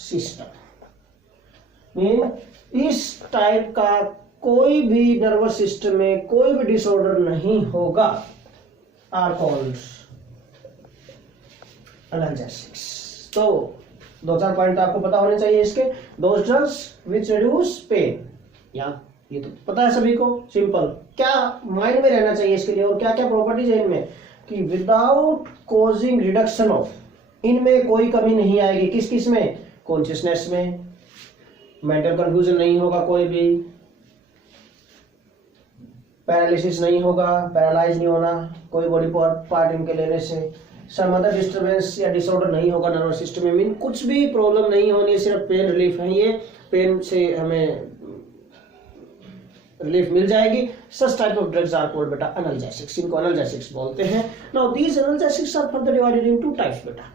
सिस्टम, मीन इस टाइप का कोई भी नर्वस सिस्टम में कोई भी डिसऑर्डर नहीं होगा, आर कॉल्ड एनाल्जेसिक्स। तो दो चार पॉइंट आपको पता होने चाहिए इसके। Those drugs which reduce pain, या ये तो पता है सभी को, सिंपल। क्या माइंड में रहना चाहिए इसके लिए, और क्या क्या प्रॉपर्टीज है इनमें, कि विदाउट कॉजिंग रिडक्शन ऑफ, इनमें कोई कमी नहीं आएगी। किस किस में, कॉन्शियसनेस में, मेंटल कंफ्यूजन नहीं होगा, कोई भी पैरालिसिस नहीं होगा, पैरालाइज नहीं होना कोई बॉडी पार्ट इनके लेने से, सम अदर डिस्टर्बेंस या डिसऑर्डर नहीं होगा नर्वस सिस्टम में, मीन कुछ भी प्रॉब्लम नहीं होनी, सिर्फ पेन रिलीफ है, ये पेन से हमें रिलीफ मिल जाएगी। Such type of drugs are called बेटा एनाल्जेसिक्स, इनको एनाल्जेसिक्स बोलते हैं। Now these analgesics are further divided in two types बेटा,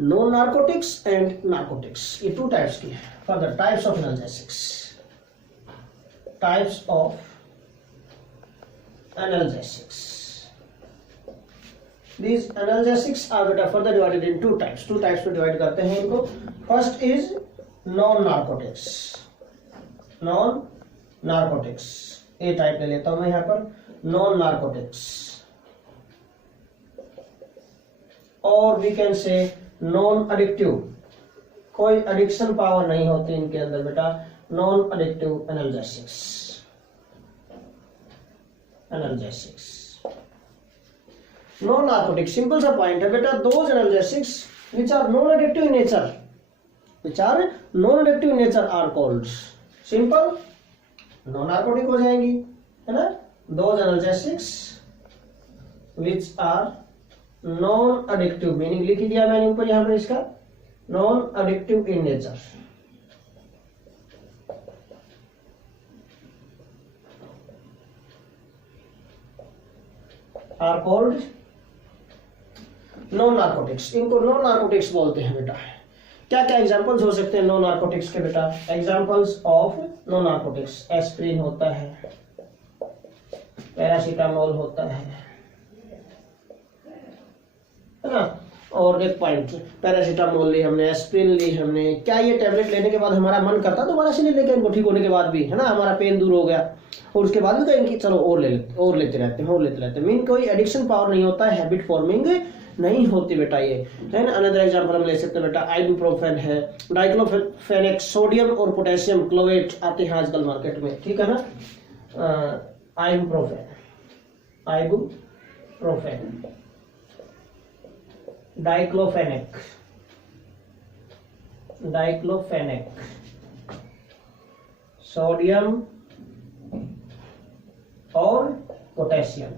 नॉन नार्कोटिक्स एंड नार्कोटिक्स, ये टू टाइप्स की है। Further types of analgesics, types of analgesics, these analgesics are beta further divided in two types में divide करते हैं इनको। First is non narcotics, non narcotics, a type ले लेता हूं मैं यहाँ पर, नॉन नार्कोटिक्स, और we can say non addictive, कोई एडिक्शन पावर नहीं होती इनके अंदर बेटा, non addictive analgesics, analgesics. Non narcotics, simple सा पॉइंट है बेटा, those analgesics which are non addictive in nature, which are non addictive in nature are called, simple non narcotic हो जाएंगी, है ना। Those analgesics which are non addictive, meaning लिख दिया मैंने ऊपर यहां पर इसका, non addictive in nature, are called non narcotics, इनको नॉन नार्कोटिक्स बोलते हैं बेटा। क्या क्या एग्जांपल्स हो सकते हैं नॉन नार्कोटिक्स के बेटा, examples of non narcotics, aspirin होता है, पैरासीटामोल होता है ना, और एक पॉइंट, पैरासीटामोल ली हमने, एस्प्रिन ली हमने, क्या ये टैबलेट लेने के बाद हमारा मन करता दोबारा से नहीं लेके इनको, ठीक होने के बाद भी, है ना, हमारा पेन दूर हो गया और उसके बाद भी कहेंगे चलो और ले लेते, और लेते रहते हैं, और लेते रहते हैं, मीन कोई एडिक्शन पावर नहीं होता है, हैबिट फॉर्मिंग नहीं होती बेटा ये, है ना। अनदर एग्जांपल हम ले सकते हैं बेटा, आइबुप्रोफेन है, डाइक्लोफेनेक, सोडियम और पोटेशियम क्लोरेट आते हैं आजकल मार्केट में, ठीक है ना। Ibuprofen, ibuprofen, diclofenac, diclofenac, sodium और पोटेशियम,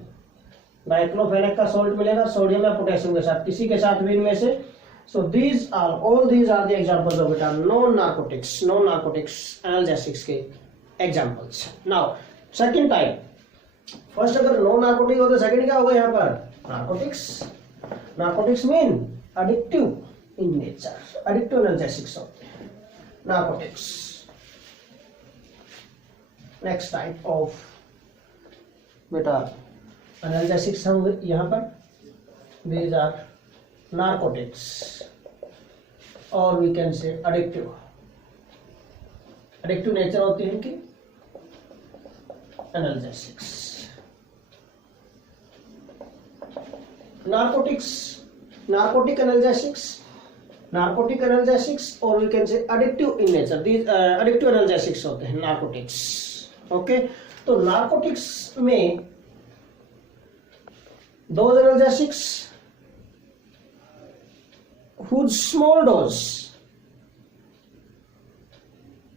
डाइक्लोफेनेक का सोल्ट मिलेगा सोडियम या पोटेशियम के साथ, किसी के साथ भी इनमें से। So these are all these are the examples of बेटा non narcotics, non narcotics analgesics के examples. Now second type, first अगर नॉन नार्कोटिक हो तो सेकंड क्या होगा यहाँ पर, narcotics. Narcotics mean addictive in nature, addictive analgesics होते हैं नार्कोटिक्स। नेक्स्ट टाइप ऑफ बेटा एनाल्जेसिक्स होंगे यहाँ पर, these are narcotics और we can say addictive, addictive nature होती है इनकी analgesics. Narcotics, narcotic analgesics, narcotic analgesics और we can say addictive in nature, these addictive analgesics होते हैं नार्कोटिक्स। ओके, तो नार्कोटिक्स में those analgesics whose small dose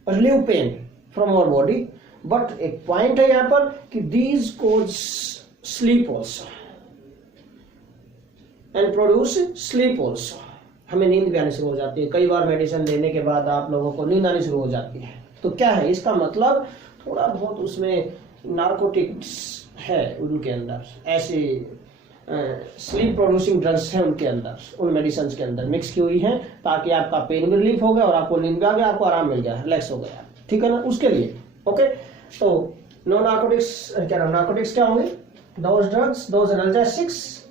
relieve pain from our body, but एक point है यहाँ पर कि these cause sleep also, and produce sleep also. हमें नींद भी आनी शुरू हो जाती है, कई बार मेडिसिन लेने के बाद आप लोगों को नींद आनी शुरू हो जाती है। तो क्या है इसका मतलब, थोड़ा बहुत उसमें नार्कोटिक्स है उनके अंदर, ऐसे स्लीप प्रोड्यूसिंग ड्रग्स हैं उनके अंदर, उन मेडिसिन के अंदर मिक्स की हुई हैं, ताकि आपका पेन भी रिलीफ हो गया और आपको नींद भी आ गया, आपको आराम मिल गया, रिलैक्स हो गया, ठीक है ना, उसके लिए। ओके, तो नो नार्कोटिक्स क्या नाम, नार्कोटिक्स क्या होंगे, those drugs, those analgesics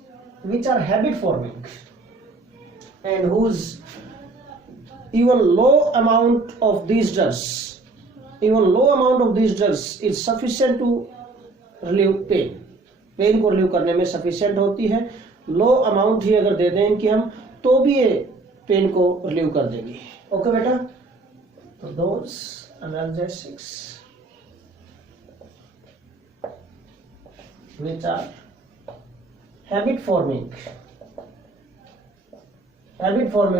which are habit forming and whose even low amount of these drugs is sufficient to relieve pain, pain को रिलीव करने में सफिशिएंट होती है। लो अमाउंट ही अगर दे दें कि हम, तो भी ये पेन को रिलीव कर देगी। ओके बेटा, तो those analgesics which are habit forming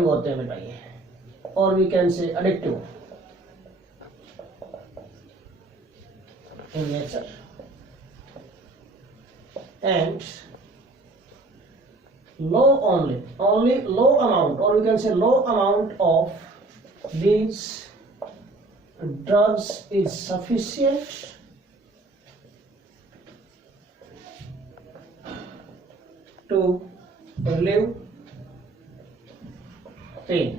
होते हैं बेटा ये, और we can say addictive in nature and low only low amount, or we can say low amount of these drugs is sufficient to relieve pain।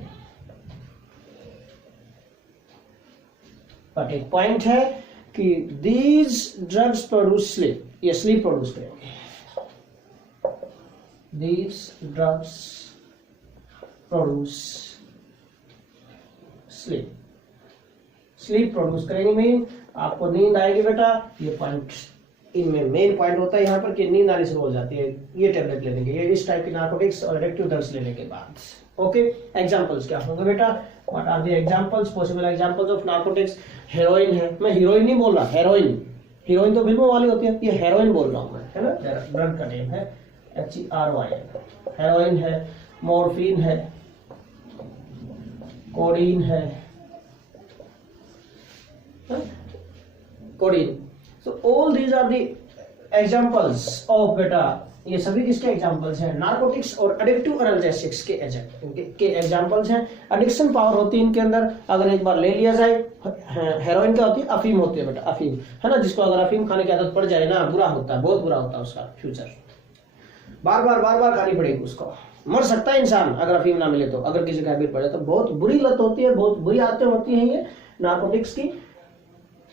But एक point है कि these drugs produce sleep, ये sleep produce करेंगे। these drugs produce sleep produce करेंगे, mean आपको नींद आएगी बेटा। ये पॉइंट इनमें मेन पॉइंट होता है यहाँ पर कि नींद आनी शुरू हो जाती है ये टेबलेट लेने के, ये इस टाइप की नार्कोटिक्स और एडिक्टिव ड्रग्स लेने के बाद। ओके, एग्जांपल्स क्या होंगे बेटा, what are the examples, possible examples of narcotics. Heroin है, मैं हीरोइन नहीं बोल रहा, हीरोइन तो फिल्मों वाली होती है, ये हेरोइन बोल रहा हूँ मैं, है ना, ड्रग का नेम है HEROIN। हेरोइन है, मॉर्फिन है, कोडीन है, codeine. So all these are the examples of बेटा, ये सभी किसके एग्जांपल्स हैं, नार्कोटिक्स और एडिक्टिव एनाल्जेसिक्स के एग्जांपल्स हैं। एडिक्शन पावर होती है इनके अंदर, अगर एक बार ले लिया जाए। हेरोइन क्या होती है, अफीम होती है बेटा, अफीम, है ना, जिसको अगर अफीम खाने की आदत पड़ जाए ना, बुरा होता है, बहुत बुरा होता है उसका फ्यूचर, बार बार खानी पड़ेगी उसको, मर सकता है इंसान अगर अफीम ना मिले तो। अगर किसी का हैबिट पड़े तो बहुत बुरी लत होती है, बहुत बुरी आदतें होती हैं ये नार्कोटिक्स की।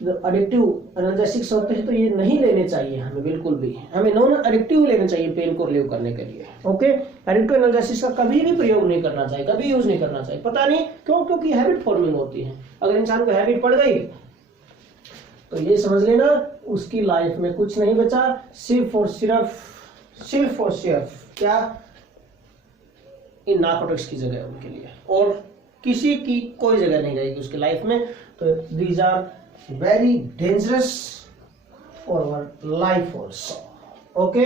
एडिक्टिव एनाल्जेसिक्स होते हैं तो ये नहीं लेने चाहिए हमें, बिल्कुल भी, हमें नॉन एडिक्टिव लेने चाहिए पेन को रिलीव करने के लिए। ओके, एडिक्टिव एनाल्जेसिक्स का कभी भी प्रयोग नहीं करना चाहिए, कभी यूज नहीं करना चाहिए। पता नहीं क्यों, क्योंकि हैबिट फॉर्मिंग होती है। अगर इंसान को हैबिट पड़ गई तो ये समझ लेना उसकी लाइफ में कुछ नहीं बचा, सिर्फ और सिर्फ क्या, इन नार्कोटिक्स की जगह उनके लिए, और किसी की कोई जगह नहीं रहेगी उसकी लाइफ में। तो these are very dangerous for our life also। Okay,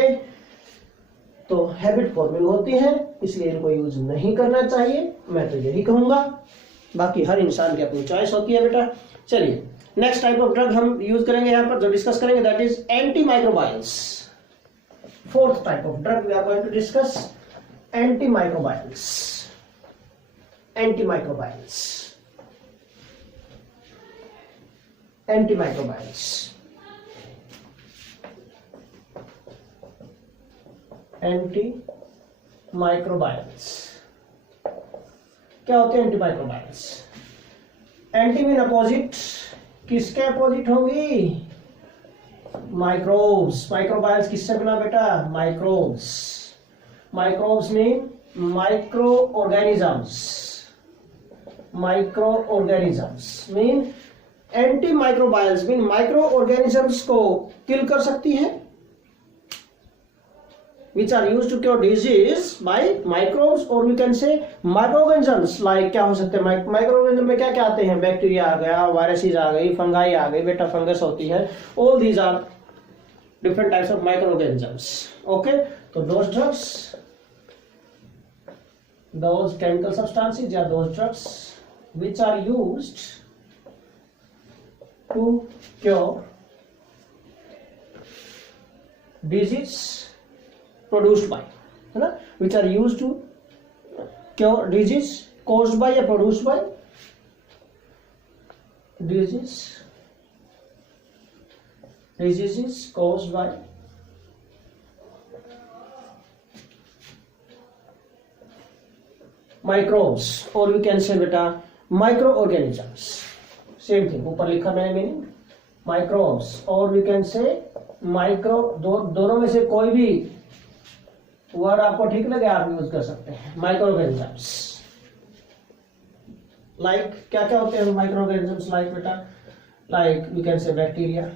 तो हैबिट फॉर्मिंग होती है, इसलिए इनको यूज नहीं करना चाहिए, मैं तो यही कहूंगा। बाकी हर इंसान की अपनी चॉइस होती है बेटा। चलिए, नेक्स्ट टाइप ऑफ ड्रग हम यूज करेंगे यहाँ पर, जो डिस्कस करेंगे, that is anti microbials. Fourth type of drug we are going to discuss, anti microbials. क्या होते हैं एंटीमाइक्रोबाइल्स? एंटी मीन अपोजिट, किसके अपोजिट होंगी, माइक्रोब्स। माइक्रोबाइल्स किससे बना बेटा, microbes mean micro organisms mean anti microbials mean micro organisms को kill कर सकती है, which are used to cure disease by microbes, or we can say microorganisms, like क्या हो सकते हैं माइक्रोऑर्गेनिज्म में, क्या क्या आते हैं, बैक्टीरिया आ गया, वायरसेस आ गई, फंगाई आ गई बेटा, फंगस होती है, all these are different types of microorganisms। okay, तो those chemical substances या those drugs which are used to cure disease produced by है ना, which are use to cure disease caused by या produced by diseases caused by microbes or we can say बेटा microorganisms, same thing, ऊपर लिखा मैंने meaning microbes और we can say micro, दोनों में से कोई भी वर्ड आपको ठीक लगे आप यूज कर सकते हैं। microorganisms लाइक क्या क्या होते हैं माइक्रोऑर्गेनिजम्स, लाइक बेटा like we can say bacteria,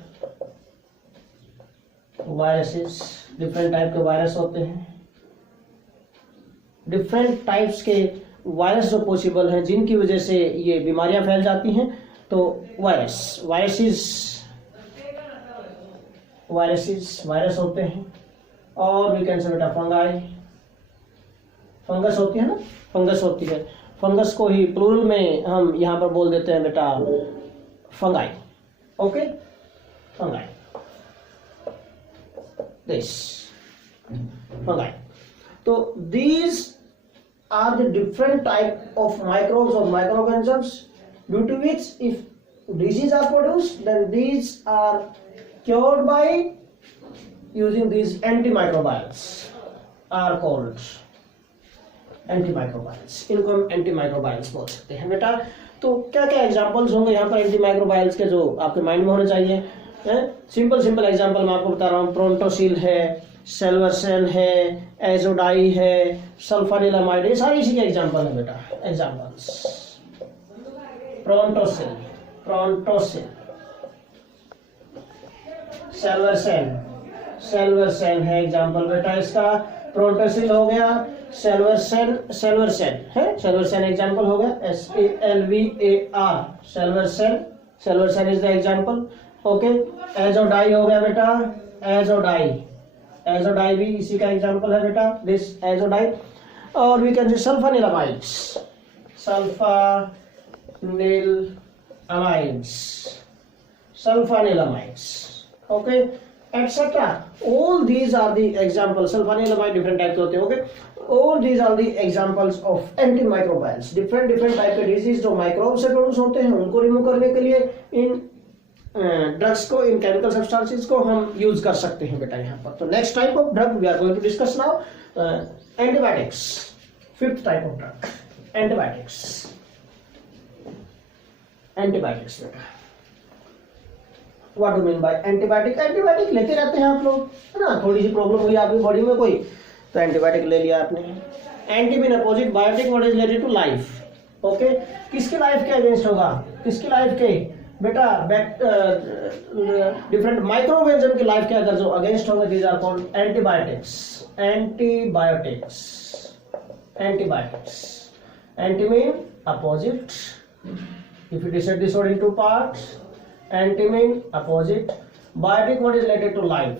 viruses, different type के वायरस होते हैं, डिफरेंट टाइप्स के वायरस जो पॉसिबल हैं जिनकी वजह से ये बीमारियां फैल जाती हैं, तो वायरस होते हैं। और वी कैन से बेटा फंगाई, फंगस होती है ना, फंगस होती है, फंगस को ही प्लूरल में हम यहाँ पर बोल देते हैं बेटा fungi. Okay, fungi, this fungi. तो these are the different type of microbes or microorganisms due to which if disease are produced, then these are cured by using these antimicrobials are called एंटीमाइक्रोबाइल्स। इनको हम एंटीमाइक्रोबाइल्स बोल सकते हैं बेटा। तो क्या क्या एग्जांपल्स होंगे यहाँ पर एंटीमाइक्रोबाइल्स के जो आपके माइंड में होने चाहिए? सिंपल एग्जांपल मैं आपको बता रहा हूँ। प्रोंटोसिल है, सेल्वर्सन है, एजोडाई है, सल्फानिलामाइड, ये सारी इसी के एग्जांपल है बेटा। एग्जांपल्स प्रोंटोसिल, सेल्वर्सन है एग्जांपल बेटा इसका। प्रोंटोसिल हो गया, सेल्वर्सन है, सेल्वर्सन एग्जांपल हो गया, SALVAR, salvarsan is the example. Okay, azo dye हो गया बेटा, एजोडाई भी इसी का एग्जांपल है बेटा, दिस एजोडाई। और we can say sulphanilamides, okay, etc. All these are the examples. Sulfanilamide different types होते हैं, okay. All these are the examples of antimicrobials. different type के disease जो microbes से प्रोड्यूस होते हैं उनको रिमूव करने के लिए इन ड्रग्स को, इन केमिकल सब्सटेंसेस को हम यूज कर सकते हैं बेटा यहाँ पर। तो next type of drug we are going to discuss now, antibiotics. Fifth type of drug, antibiotics बेटा। What do mean by antibiotic? Antibiotic लेते रहते हैं आप लोग, है ना। थोड़ी सी प्रॉब्लम हुई आपकी बॉडी में कोई, तो एंटीबायोटिक ले लिया आपने। Anti mean opposite, biotic what is related to life. Okay, किसकी लाइफ के अगेंस्ट होगा? किसकी लाइफ के बेटा? डिफरेंट माइक्रोऑर्गेनिज्म की लाइफ के अगर जो अगेंस्ट होंगे, these are called antibiotics. Anti mean opposite. If you decide this word in two parts, anti mean opposite. Biotic what is related to life?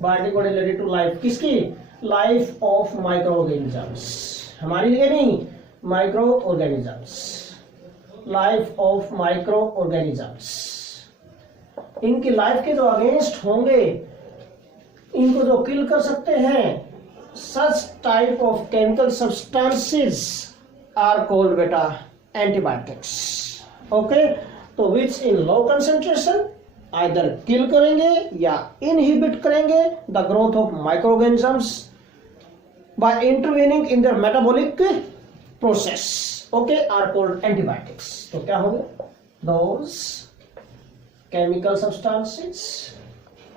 Biotic what is related to life? किसकी? Life of microorganisms, हमारी लिए नहीं, microorganisms, life of microorganisms. इनकी life के जो against होंगे, इनको जो किल कर सकते हैं, such type of chemical substances are called बेटा एंटीबायोटिक्स। ओके, तो which in low concentration either किल करेंगे या इनहिबिट करेंगे the growth of microorganisms by intervening in their metabolic process, okay, are called antibiotics. तो क्या हो गया? दोज केमिकल सब्सटेंसेस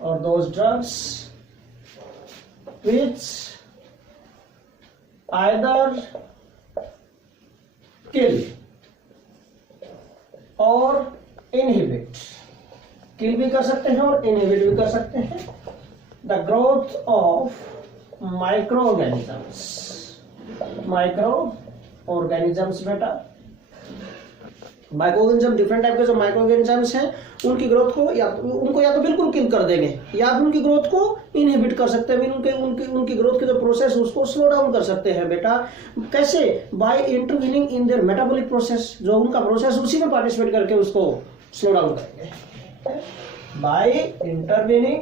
और those drugs which either kill और इनहिबिट, किल भी कर सकते हैं और इनहिबिट भी कर सकते हैं, द ग्रोथ ऑफ माइक्रोऑर्गेनिजम्स बेटा। माइक्रोऑर्गेनिज्म डिफरेंट टाइप के जो माइक्रोऑर्गेनिजम्स हैं, उनकी ग्रोथ को या तो बिल्कुल किल कर देंगे या फिर उनकी ग्रोथ को इनहिबिट कर सकते हैं। उनकी ग्रोथ के जो प्रोसेस उसको स्लो डाउन कर सकते हैं बेटा। कैसे? By intervening in their metabolic process, जो उनका प्रोसेस उसी में पार्टिसिपेट करके उसको स्लो डाउन करेंगे। By intervening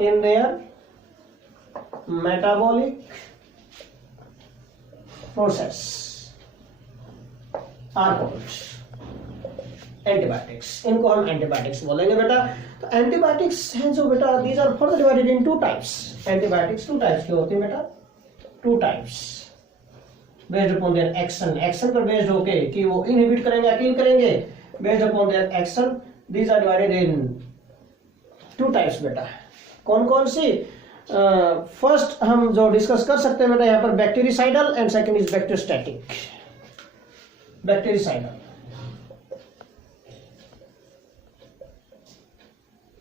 in their metabolic process are called antibiotics. इनको हम एंटीबायोटिक्स बोलेंगे बेटा। तो एंटीबायोटिक्स हैं जो बेटा, these are further divided in two types. Antibiotics two types की होती है बेटा, two types based upon their action, action पर बेस्ड होके कि वो इनहिबिट करेंगे या किल करेंगे, based upon their action. These are divided in two types बेटा। कौन कौन सी? फर्स्ट हम जो डिस्कस कर सकते हैं बेटा यहाँ पर, bactericidal and second is bacteriostatic. Bactericidal,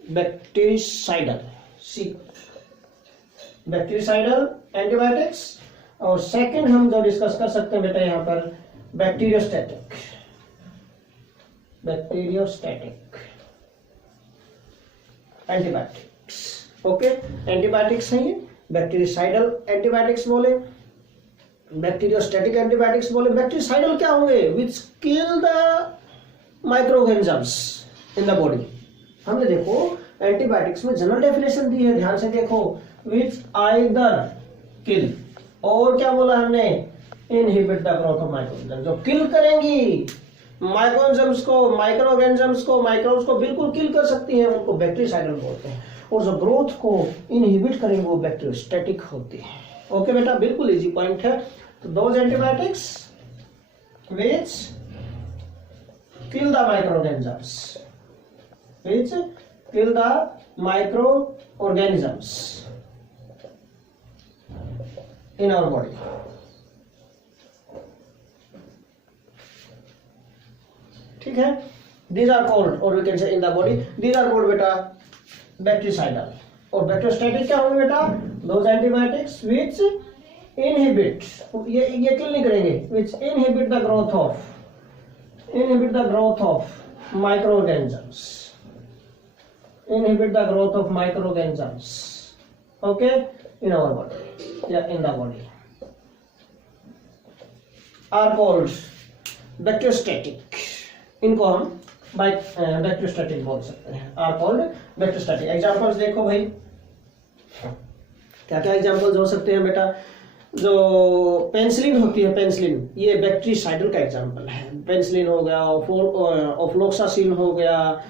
bactericidal see, bactericidal antibiotics. और सेकंड हम जो डिस्कस कर सकते हैं बेटा यहाँ पर, bacteriostatic. Bacteriostatic antibiotics. Okay, antibiotics है ये। बैक्टीरिसाइडल एंटीबायोटिक्स बोले, बैक्टीरियोस्टैटिक एंटीबायोटिक्स बोले। बैक्टीरिसाइडल क्या होंगे? Which kill the micro organisms in the body. हमने देखो एंटीबायोटिक्स में जनरल डेफिनेशन दी है, ध्यान से देखो, विच आइदर किल, और क्या बोला हमने? Inhibit the growth of microorganism. जो किल करेंगी माइक्रोऑर्गेनिजम्स को, माइक्रो ऑर्गेनिजम्स को, माइक्रोब्स को बिल्कुल किल कर सकती हैं, उनको बैक्टीरिसाइडल बोलते हैं। और जो ग्रोथ को इनहिबिट करेंगे वो बैक्टीरियोस्टैटिक होती है। ओके बेटा, बिल्कुल इजी पॉइंट है। तो those antibiotics which kill the micro organisms, which kill the microorganisms in our body. ठीक है, these are called, or we can say in the body, these are called बेटा bactericidal. और bacteriostatic क्या होंगे बेटा? those antibiotics which inhibit, ये किल नहीं करेंगे, which inhibit the growth of microorganisms, inhibit the growth of microorganisms, okay, in our body, yeah, in the body, are called bacteriostatic. इनको हम बैक्टीरियोस्टैटिक बोल सकते हैं, are called बैक्टीरियोस्टैटिक। एग्जांपल्स देखो भाई, क्या क्या एग्जांपल्स हो सकते हैं बेटा? जो पेनिसिलिन होती है, पेनिसिलिन, ये बैक्टीरिसाइडल का एग्जांपल है। पेनिसिलिन हो गया, ऑफ्लोक्सासिन हो गया,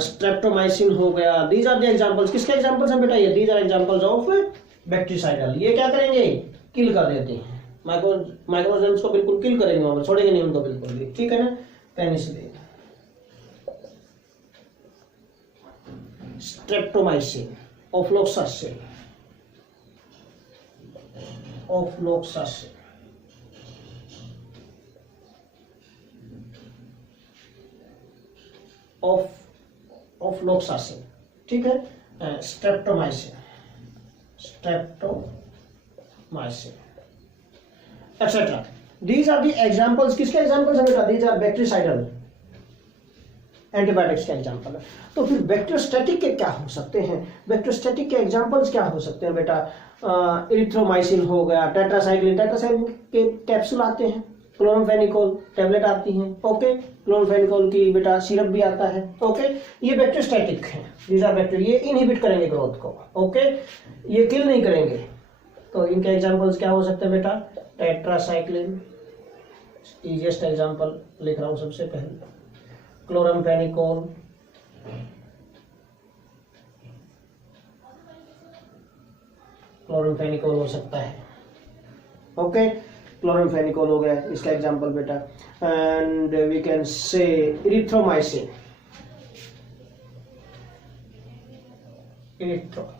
स्ट्रेप्टोमाइसिन हो गया। These are the examples. किसके एग्जांपल्स हैं बेटा? ये these are examples of bactericidal. ये क्या करेंगे? किल कर देते हैं माइक्रोऑर्गेनिजम्स को, बिल्कुल किल करेंगे, वहां पर छोड़ेंगे नहीं उनको बिल्कुल भी। ठीक है ना? पेनिसिलिन, स्ट्रेप्टोमाइसिन, ऑफ्लोक्सासिन, ऑफ्लोक्सासिन, ऑफ्लोक्सासिन, ठीक है, streptomycin, etcetera. These are the examples. किसके एग्जाम्पल्स हैं बेटा? दीज आर बैक्टीरिसाइडल एंटीबायोटिक्स के एग्जाम्पल है। तो फिर बैक्टीरियोस्टैटिक के क्या हो सकते हैं? बैक्टीरियोस्टैटिक के एग्जाम्पल्स क्या हो सकते हैं बेटा? इरिथ्रोमाइसिन हो गया, टेट्रासाइक्लिन, टेट्रासाइक्लिन के कैप्सूल आते हैं, क्लोरामफेनिकोल टैबलेट आती हैं, ओके, क्लोरामफेनिकोल की बेटा सिरप भी आता है, ओके। ये बैक्टीरियोस्टैटिक है, दीज आर बैक्टीरिया, ये इनहिबिट करेंगे ग्रोथ को, ओके, ये किल नहीं करेंगे। तो इनके एग्जांपल्स क्या हो सकते हैं बेटा? टेट्रासाइक्लिन इजीएस्ट एग्जांपल लिख रहा हूं सबसे पहले, क्लोरामफेनिकोल, क्लोरामफेनिकोल हो सकता है, ओके, क्लोरामफेनिकोल हो गया इसका एग्जांपल बेटा। And we can say erythromycin, erythromycin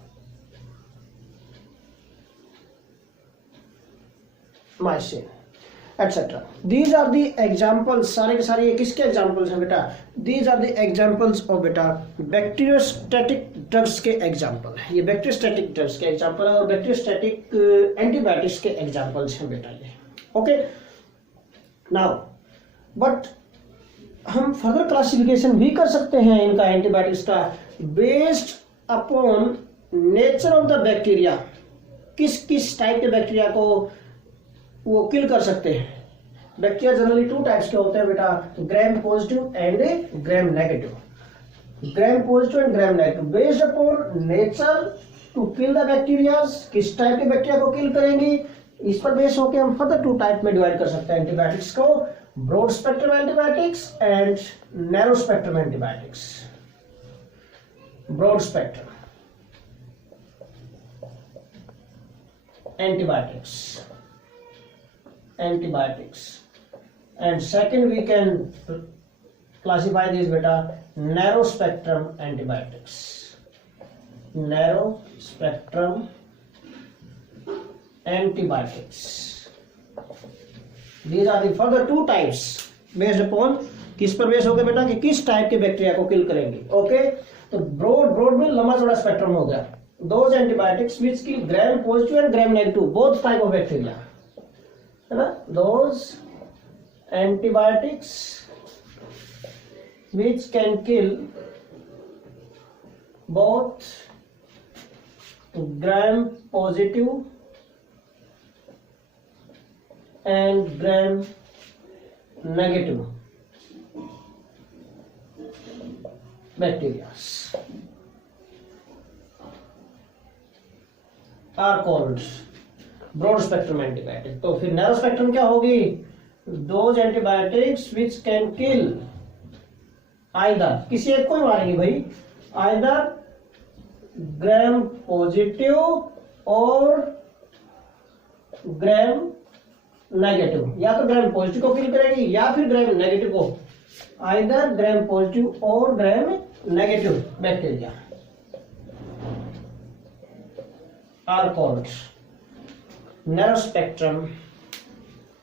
etcetera. These are the examples, सारे के सारे ये किसके एग्जाम्पल्स हैं बेटा? These are the examples of बेटा बैक्टीरियोस्टैटिक ड्रग्स के एग्जाम्पल है। ये बैक्टीरियोस्टैटिक ड्रग्स के एग्जाम्पल है और बैक्टीरियोस्टैटिक एंटीबायोटिक्स के एग्जाम्पल्स हैं बेटा ये, ओके। नाउ बट हम फर्दर क्लासिफिकेशन भी कर सकते हैं इनका, एंटीबायोटिक्स का, based upon nature of the bacteria. किस किस टाइप के बैक्टीरिया को वो किल कर सकते हैं। बैक्टीरिया जनरली टू टाइप्स के होते हैं बेटा, Gram positive and Gram negative. Gram positive and Gram negative based upon nature to kill the bacteria, किस टाइप के बैक्टीरिया को किल करेंगी, इस पर बेस होकर हम फर्दर 2 टाइप में डिवाइड कर सकते हैं एंटीबायोटिक्स को, broad spectrum antibiotics and narrow spectrum antibiotics. Broad spectrum antibiotics and second we can classify these beta narrow spectrum antibiotics, narrow spectrum antibiotics. These are the further 2 types based upon किस पर base हो गया बेटा कि किस type के bacteria को kill करेंगे। ओके तो ब्रॉड में लंबा चौड़ा स्पेक्ट्रम हो गया। Those antibiotics which kill gram positive and gram negative both type of bacteria, है ना, those antibiotics which can kill both gram positive and gram negative bacteria are called broad spectrum antibiotic। तो फिर narrow spectrum क्या होगी, those antibiotics which can kill either, किसी एक को ही मारेंगे भाई, either gram positive और gram negative, या तो ग्राम पॉजिटिव को किल करेगी या फिर ग्राम नेगेटिव को, either ग्राम पॉजिटिव और gram negative bacteria are called narrow spectrum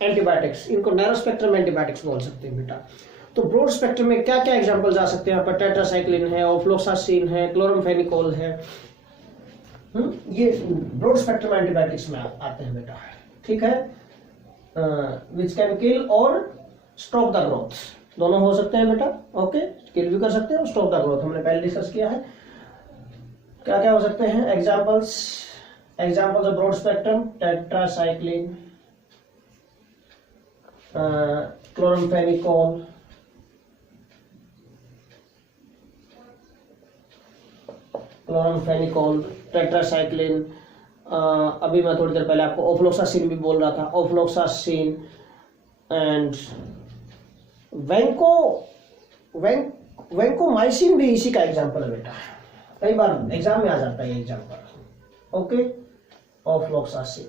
antibiotics। इनको narrow spectrum antibiotics बोल सकते हैं बेटा। तो ब्रॉड स्पेक्ट्रम में क्या क्या एग्जांपल्स आ सकते हैं, यहाँ पर टेट्रासाइक्लिन है, ऑफ्लोक्सासिन है, क्लोरमफेनिकोल है, ये ब्रॉड स्पेक्ट्रम एंटीबायोटिक्स में आते हैं बेटा। ठीक है, विच कैन किल और स्टॉप द ग्रोथ, दोनों हो सकते हैं बेटा। ओके, किल भी कर सकते हैं और स्टॉप द ग्रोथ हमने पहले डिस्कस किया है। क्या क्या हो सकते हैं examples of broad spectrum, tetracycline, chloramphenicol, tetracycline, अभी मैं थोड़ी देर पहले आपको ऑफ्लोक्सासिन भी बोल रहा था, ऑफ्लोक्सासिन एंड वैंकोमाइसिन भी इसी का एग्जांपल है बेटा, कई बार एग्जाम में आ जाता है ये example. Okay, ofloxacin,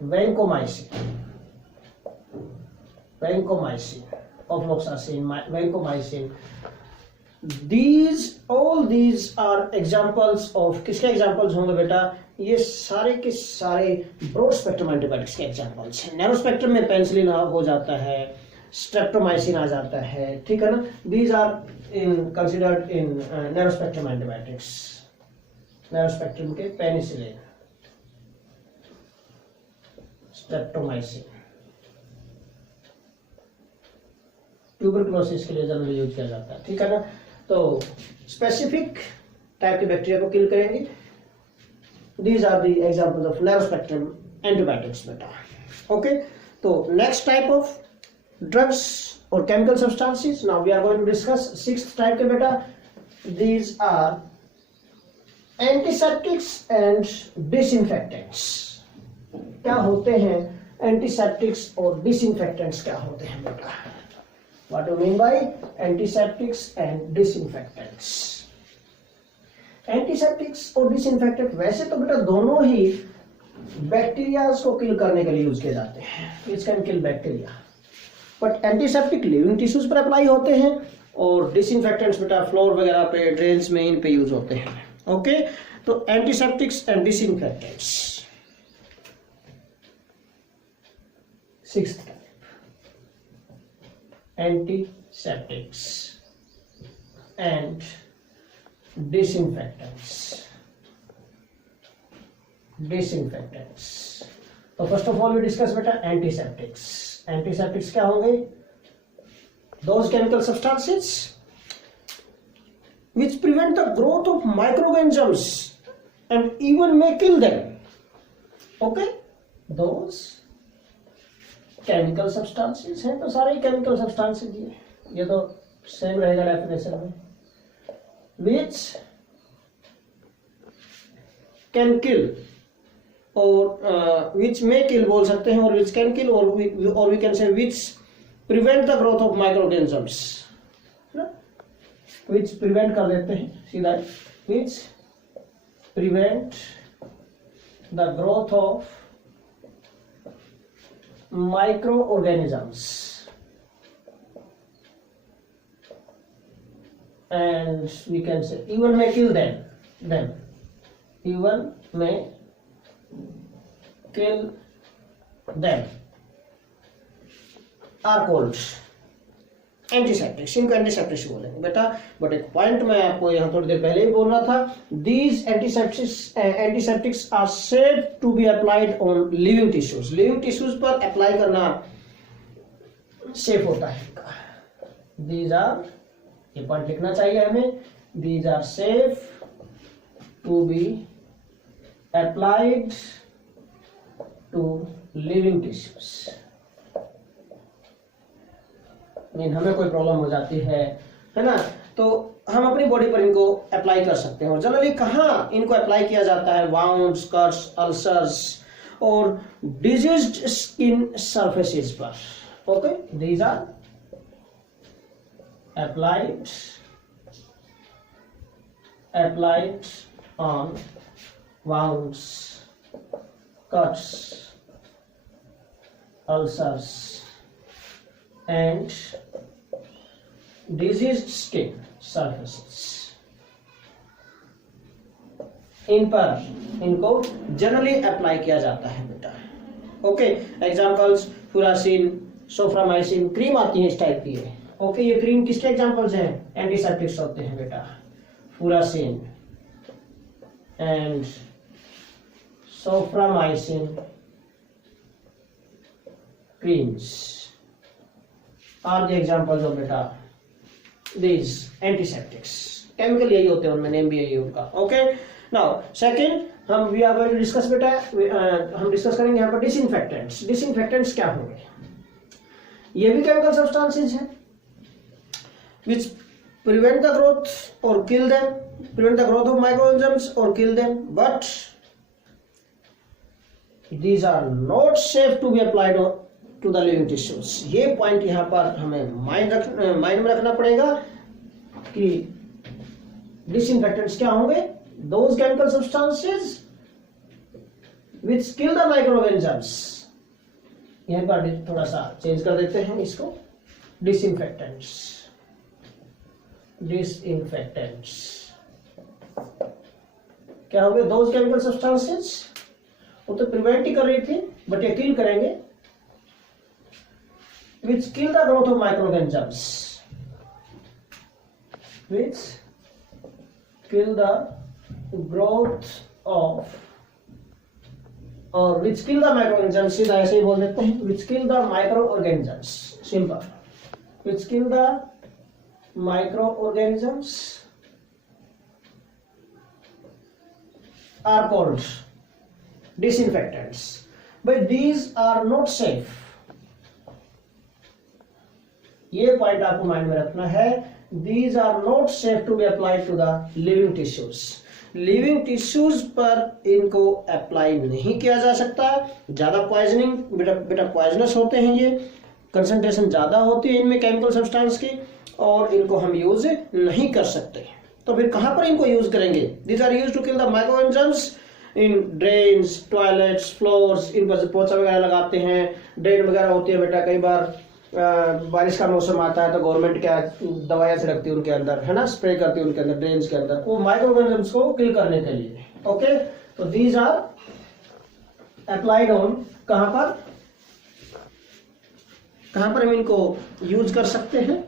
vancomycin, ofloxacin, vancomycin, all these are examples of, किसके एग्जांपल्स होंगे बेटा, ये सारे के सारे ब्रॉड स्पेक्ट्रम एंटीबायोटिक्स के एग्जांपल्स हैं। नैरो स्पेक्ट्रम में पेनिसिलिन हो जाता है, स्ट्रेप्टोमाइसिन आ जाता है, ठीक है ना। These are considered in narrow spectrum antibiotics. Narrow spectrum के पेनिसिलिन, स्ट्रेप्टोमाइसिन, ट्यूबरकुलोसिस के लिए जनरली यूज किया जाता है, ठीक है ना। तो स्पेसिफिक टाइप के बैक्टीरिया को किल करेंगे। These are the examples of narrow spectrum antibiotics बेटा। ओके, तो नेक्स्ट टाइप ऑफ ड्रग्स और chemical substances, now we are going to discuss sixth type के बेटा। These are antiseptics and disinfectants. क्या होते हैं एंटीसेप्टिक्स और डिसइंफेक्टेंट्स, क्या होते हैं बेटा? What do you mean by antiseptics and disinfectants? Antiseptics और disinfectant वैसे तो बेटा दोनों ही बैक्टीरियाज को किल करने के लिए यूज किए जाते हैं, which can kill bacteria, but antiseptic living tissues पर अप्लाई होते हैं और डिसइंफेक्टेंट्स बेटा फ्लोर वगैरह पे, ड्रेन्स में, इन पे यूज होते हैं। ओके, तो antiseptics and disinfectants, sixth antiseptics and disinfectants। तो first of all we discuss बेटा एंटीसेप्टिक्स। एंटीसेप्टिक्स क्या होंगे? Those chemical substances which prevent the growth of microorganisms and even may kill them। Okay, those chemical substances हैं, तो सारे chemical substances ये तो same रहेगा डेफिनेशन में, विच कैन किल और विच मे किल बोल सकते हैं, और विच कैन किल, और we can say which prevent the growth of microorganisms, which prevent कर देते हैं सीधा, which prevent the growth of microorganisms and we can say even may kill them even may kill them are called antiseptics. इनको antiseptics बोलेंगे बेटा। But एक point मैं आपको यहाँ थोड़ी देर पहले ही बोल रहा था, these antiseptics are said to be applied on living tissues. Living tissues पर अप्लाई करना सेफ होता है इनका। दीज आर, ये पॉइंट लिखना चाहिए हमें, these are safe to be applied to living tissues. Mean हमें कोई प्रॉब्लम हो जाती है ना, तो हम अपनी बॉडी पर इनको अप्लाई कर सकते हैं। और जनरली कहाँ इनको अप्लाई किया जाता है? वाउंड्स, कट्स, अल्सर्स और डिजीज्ड स्किन सरफेसेस पर। Okay, these are applied on wounds, cuts, ulcers and diseased skin surfaces। इन पर इनको जनरली अप्लाई किया जाता है बेटा। Okay, examples Furacin, Soframycin, cream आती है इस टाइप की है। ओके, ये क्रीम किसके एग्जांपल्स हैं? एंटीसेप्टिक्स होते हैं बेटा, furacin and soframycin creams are the examples of बेटा दीज एंटीसेप्टिक्स। केमिकल यही होते हैं, उनमें नेम भी यही उनका। ओके, नाउ सेकंड हम we are going to discuss बेटा, हम डिस्कस करेंगे यहाँ पर डिसइंफेक्टेंट्स। डिसइंफेक्टेंट्स क्या होंगे? ये भी केमिकल सब्सटेंसेस हैं which prevent the growth or kill them, prevent the growth of microorganisms or kill them, but these are not safe to be applied to the living tissues। ये point यहाँ पर हमें mind में रखना पड़ेगा कि disinfectants क्या होंगे? those chemical substances which kill the microorganisms। यहाँ पर थोड़ा सा चेंज कर देते हैं इसको, डिसइंफेक्टेंट्स। डिसइंफेक्टेंट्स क्या होंगे? दोज केमिकल सब्सटेंसेस, वो तो प्रिवेंट ही कर रही थी बट ये किल करेंगे, which kill the growth of microorganisms, which kill the growth of, और विच किल द माइक्रोऑर्गेनिजम्स सीधा ऐसे ही बोल देते हैं, which kill the microorganisms, simple, which kill the microorganisms are called disinfectants, but these are not safe। ये point आपको mind में रखना है, these are not safe to be applied to the living tissues। Living tissues पर इनको apply नहीं किया जा सकता, ज्यादा पॉइजनिंग बेटा पॉइजनस होते हैं, ये कंसंट्रेशन ज्यादा होती है इनमें केमिकल सब्सटेंस की, और इनको हम यूज नहीं कर सकते। तो फिर कहां पर इनको यूज करेंगे? These are use to kill the microorganisms in drains, toilets, floors. इन पर पोछा वगैरह लगाते हैं, ड्रेन वगैरह होती है बेटा। कई बार बारिश का मौसम आता है तो गवर्नमेंट क्या दवाइयां से रखती है उनके अंदर, है ना, स्प्रे करती है उनके अंदर, ड्रेन्स के अंदर, वो माइक्रोऑर्गेनिजम्स को किल करने के लिए। ओके, तो दीज आर अप्लाइड ऑन, कहां पर हम इनको यूज कर सकते हैं?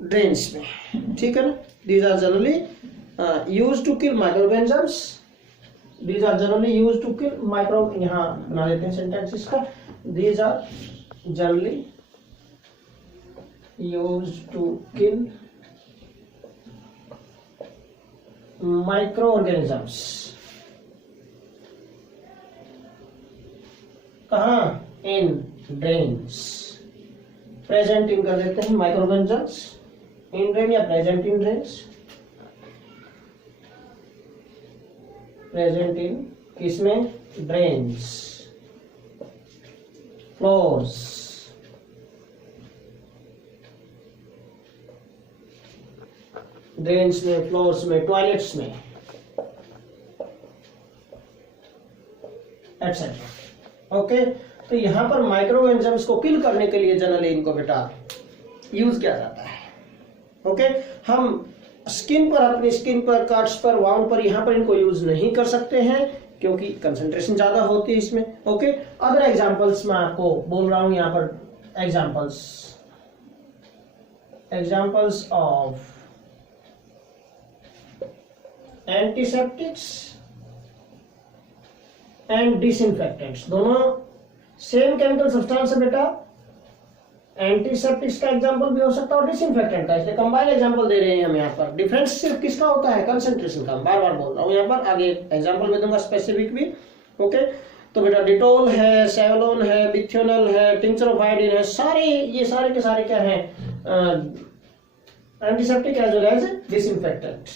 ड्रेन्स में, ठीक है ना। These are generally use to kill microorganisms, these are generally use to kill micro, यहाँ बना देते हैं सेंटेंस इसका, these are generally use to kill microorganisms. कहाँ? इन ड्रेन्स, प्रेजेंट इन कर देते हैं माइक्रो ऑर्गेनिजम्स इन ड्रेन या present in drains, present in किसमें, ड्रेन्स, फ्लोर्स, ड्रेन्स में, फ्लोर्स में, टॉयलेट्स में, एटसेट्रा। ओके, तो यहां पर माइक्रो ऑर्गेनिजम्स को किल करने के लिए जनरली इनको बेटा यूज किया जाता है। ओके, हम स्किन पर, अपनी स्किन पर, कट्स पर, वाउंड पर, यहां पर इनको यूज नहीं कर सकते हैं क्योंकि कंसंट्रेशन ज्यादा होती है इसमें। ओके, अदर एग्जांपल्स मैं आपको बोल रहा हूं यहां पर, examples of antiseptics and disinfectants, दोनों सेम केमिकल सब्सटेंस है बेटा। एंटीसेप्टिक्स का एग्जांपल भी हो सकता है और डिसइंफेक्टेंट का, इसलिए कंबाइंड एग्जांपल दे रहे हैं हम यहाँ पर। डिफरेंस सिर्फ किसका होता है, कंसंट्रेशन का। बार बार बोल रहा हूँ यहाँ पर, आगे एग्जांपल में दूंगा स्पेसिफिक भी। ओके, तो बेटा डिटोल है, सेवलोन है, बिथ्योनल है, टिंचर ऑफ आयोडीन है, सारे ये सारे के सारे क्या है, antiseptic as well as disinfectant.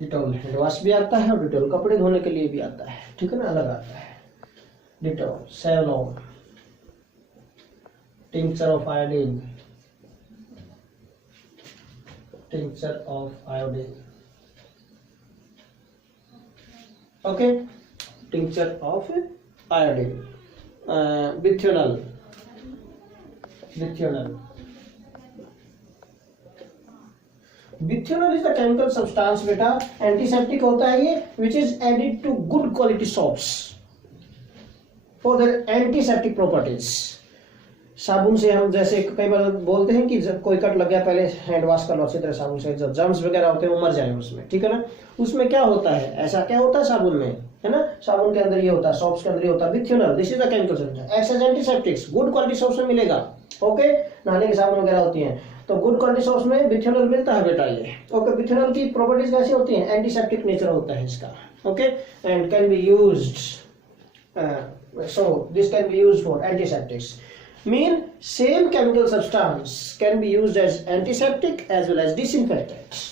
Dettol hand wash भी आता है और डिटोल कपड़े धोने के लिए भी आता है, ठीक है ना, अलग आता है। Dettol, Savlon, tincture of iodine, okay, tincture of iodine, bithionol, bithionol is the chemical substance बेटा, एंटीसेप्टिक होता है ये, which is added to good quality soaps for their antiseptic properties. साबुन से हम जैसे कई बार बोलते हैं कि जब कोई कट लग गया पहले हैंड वॉश कर लो अच्छी तरह साबुन से, जब जर्म्स वगैरह होते हैं वो मर जाए उसमें, ठीक है ना। उसमें क्या होता है, ऐसा क्या होता है साबुन में, है ना, साबुन के अंदर ये होता है, सोप्स के अंदर ये होता है bithionol, this is the chemical substance. Acts as antiseptics, good quality soaps में मिलेगा। ओके, नहाने के साबुन वगैरह होती हैं तो गुड क्वालिटी सोप्स में बिथ्योनल मिलता है बेटा ये। ओके, बिथ्योनल की प्रॉपर्टीज कैसी होती हैं, एंटीसेप्टिक नेचर होता है इसका। Okay, and can be used, so this can be used for antiseptics, mean same chemical substance can be used as antiseptic as well as disinfectants.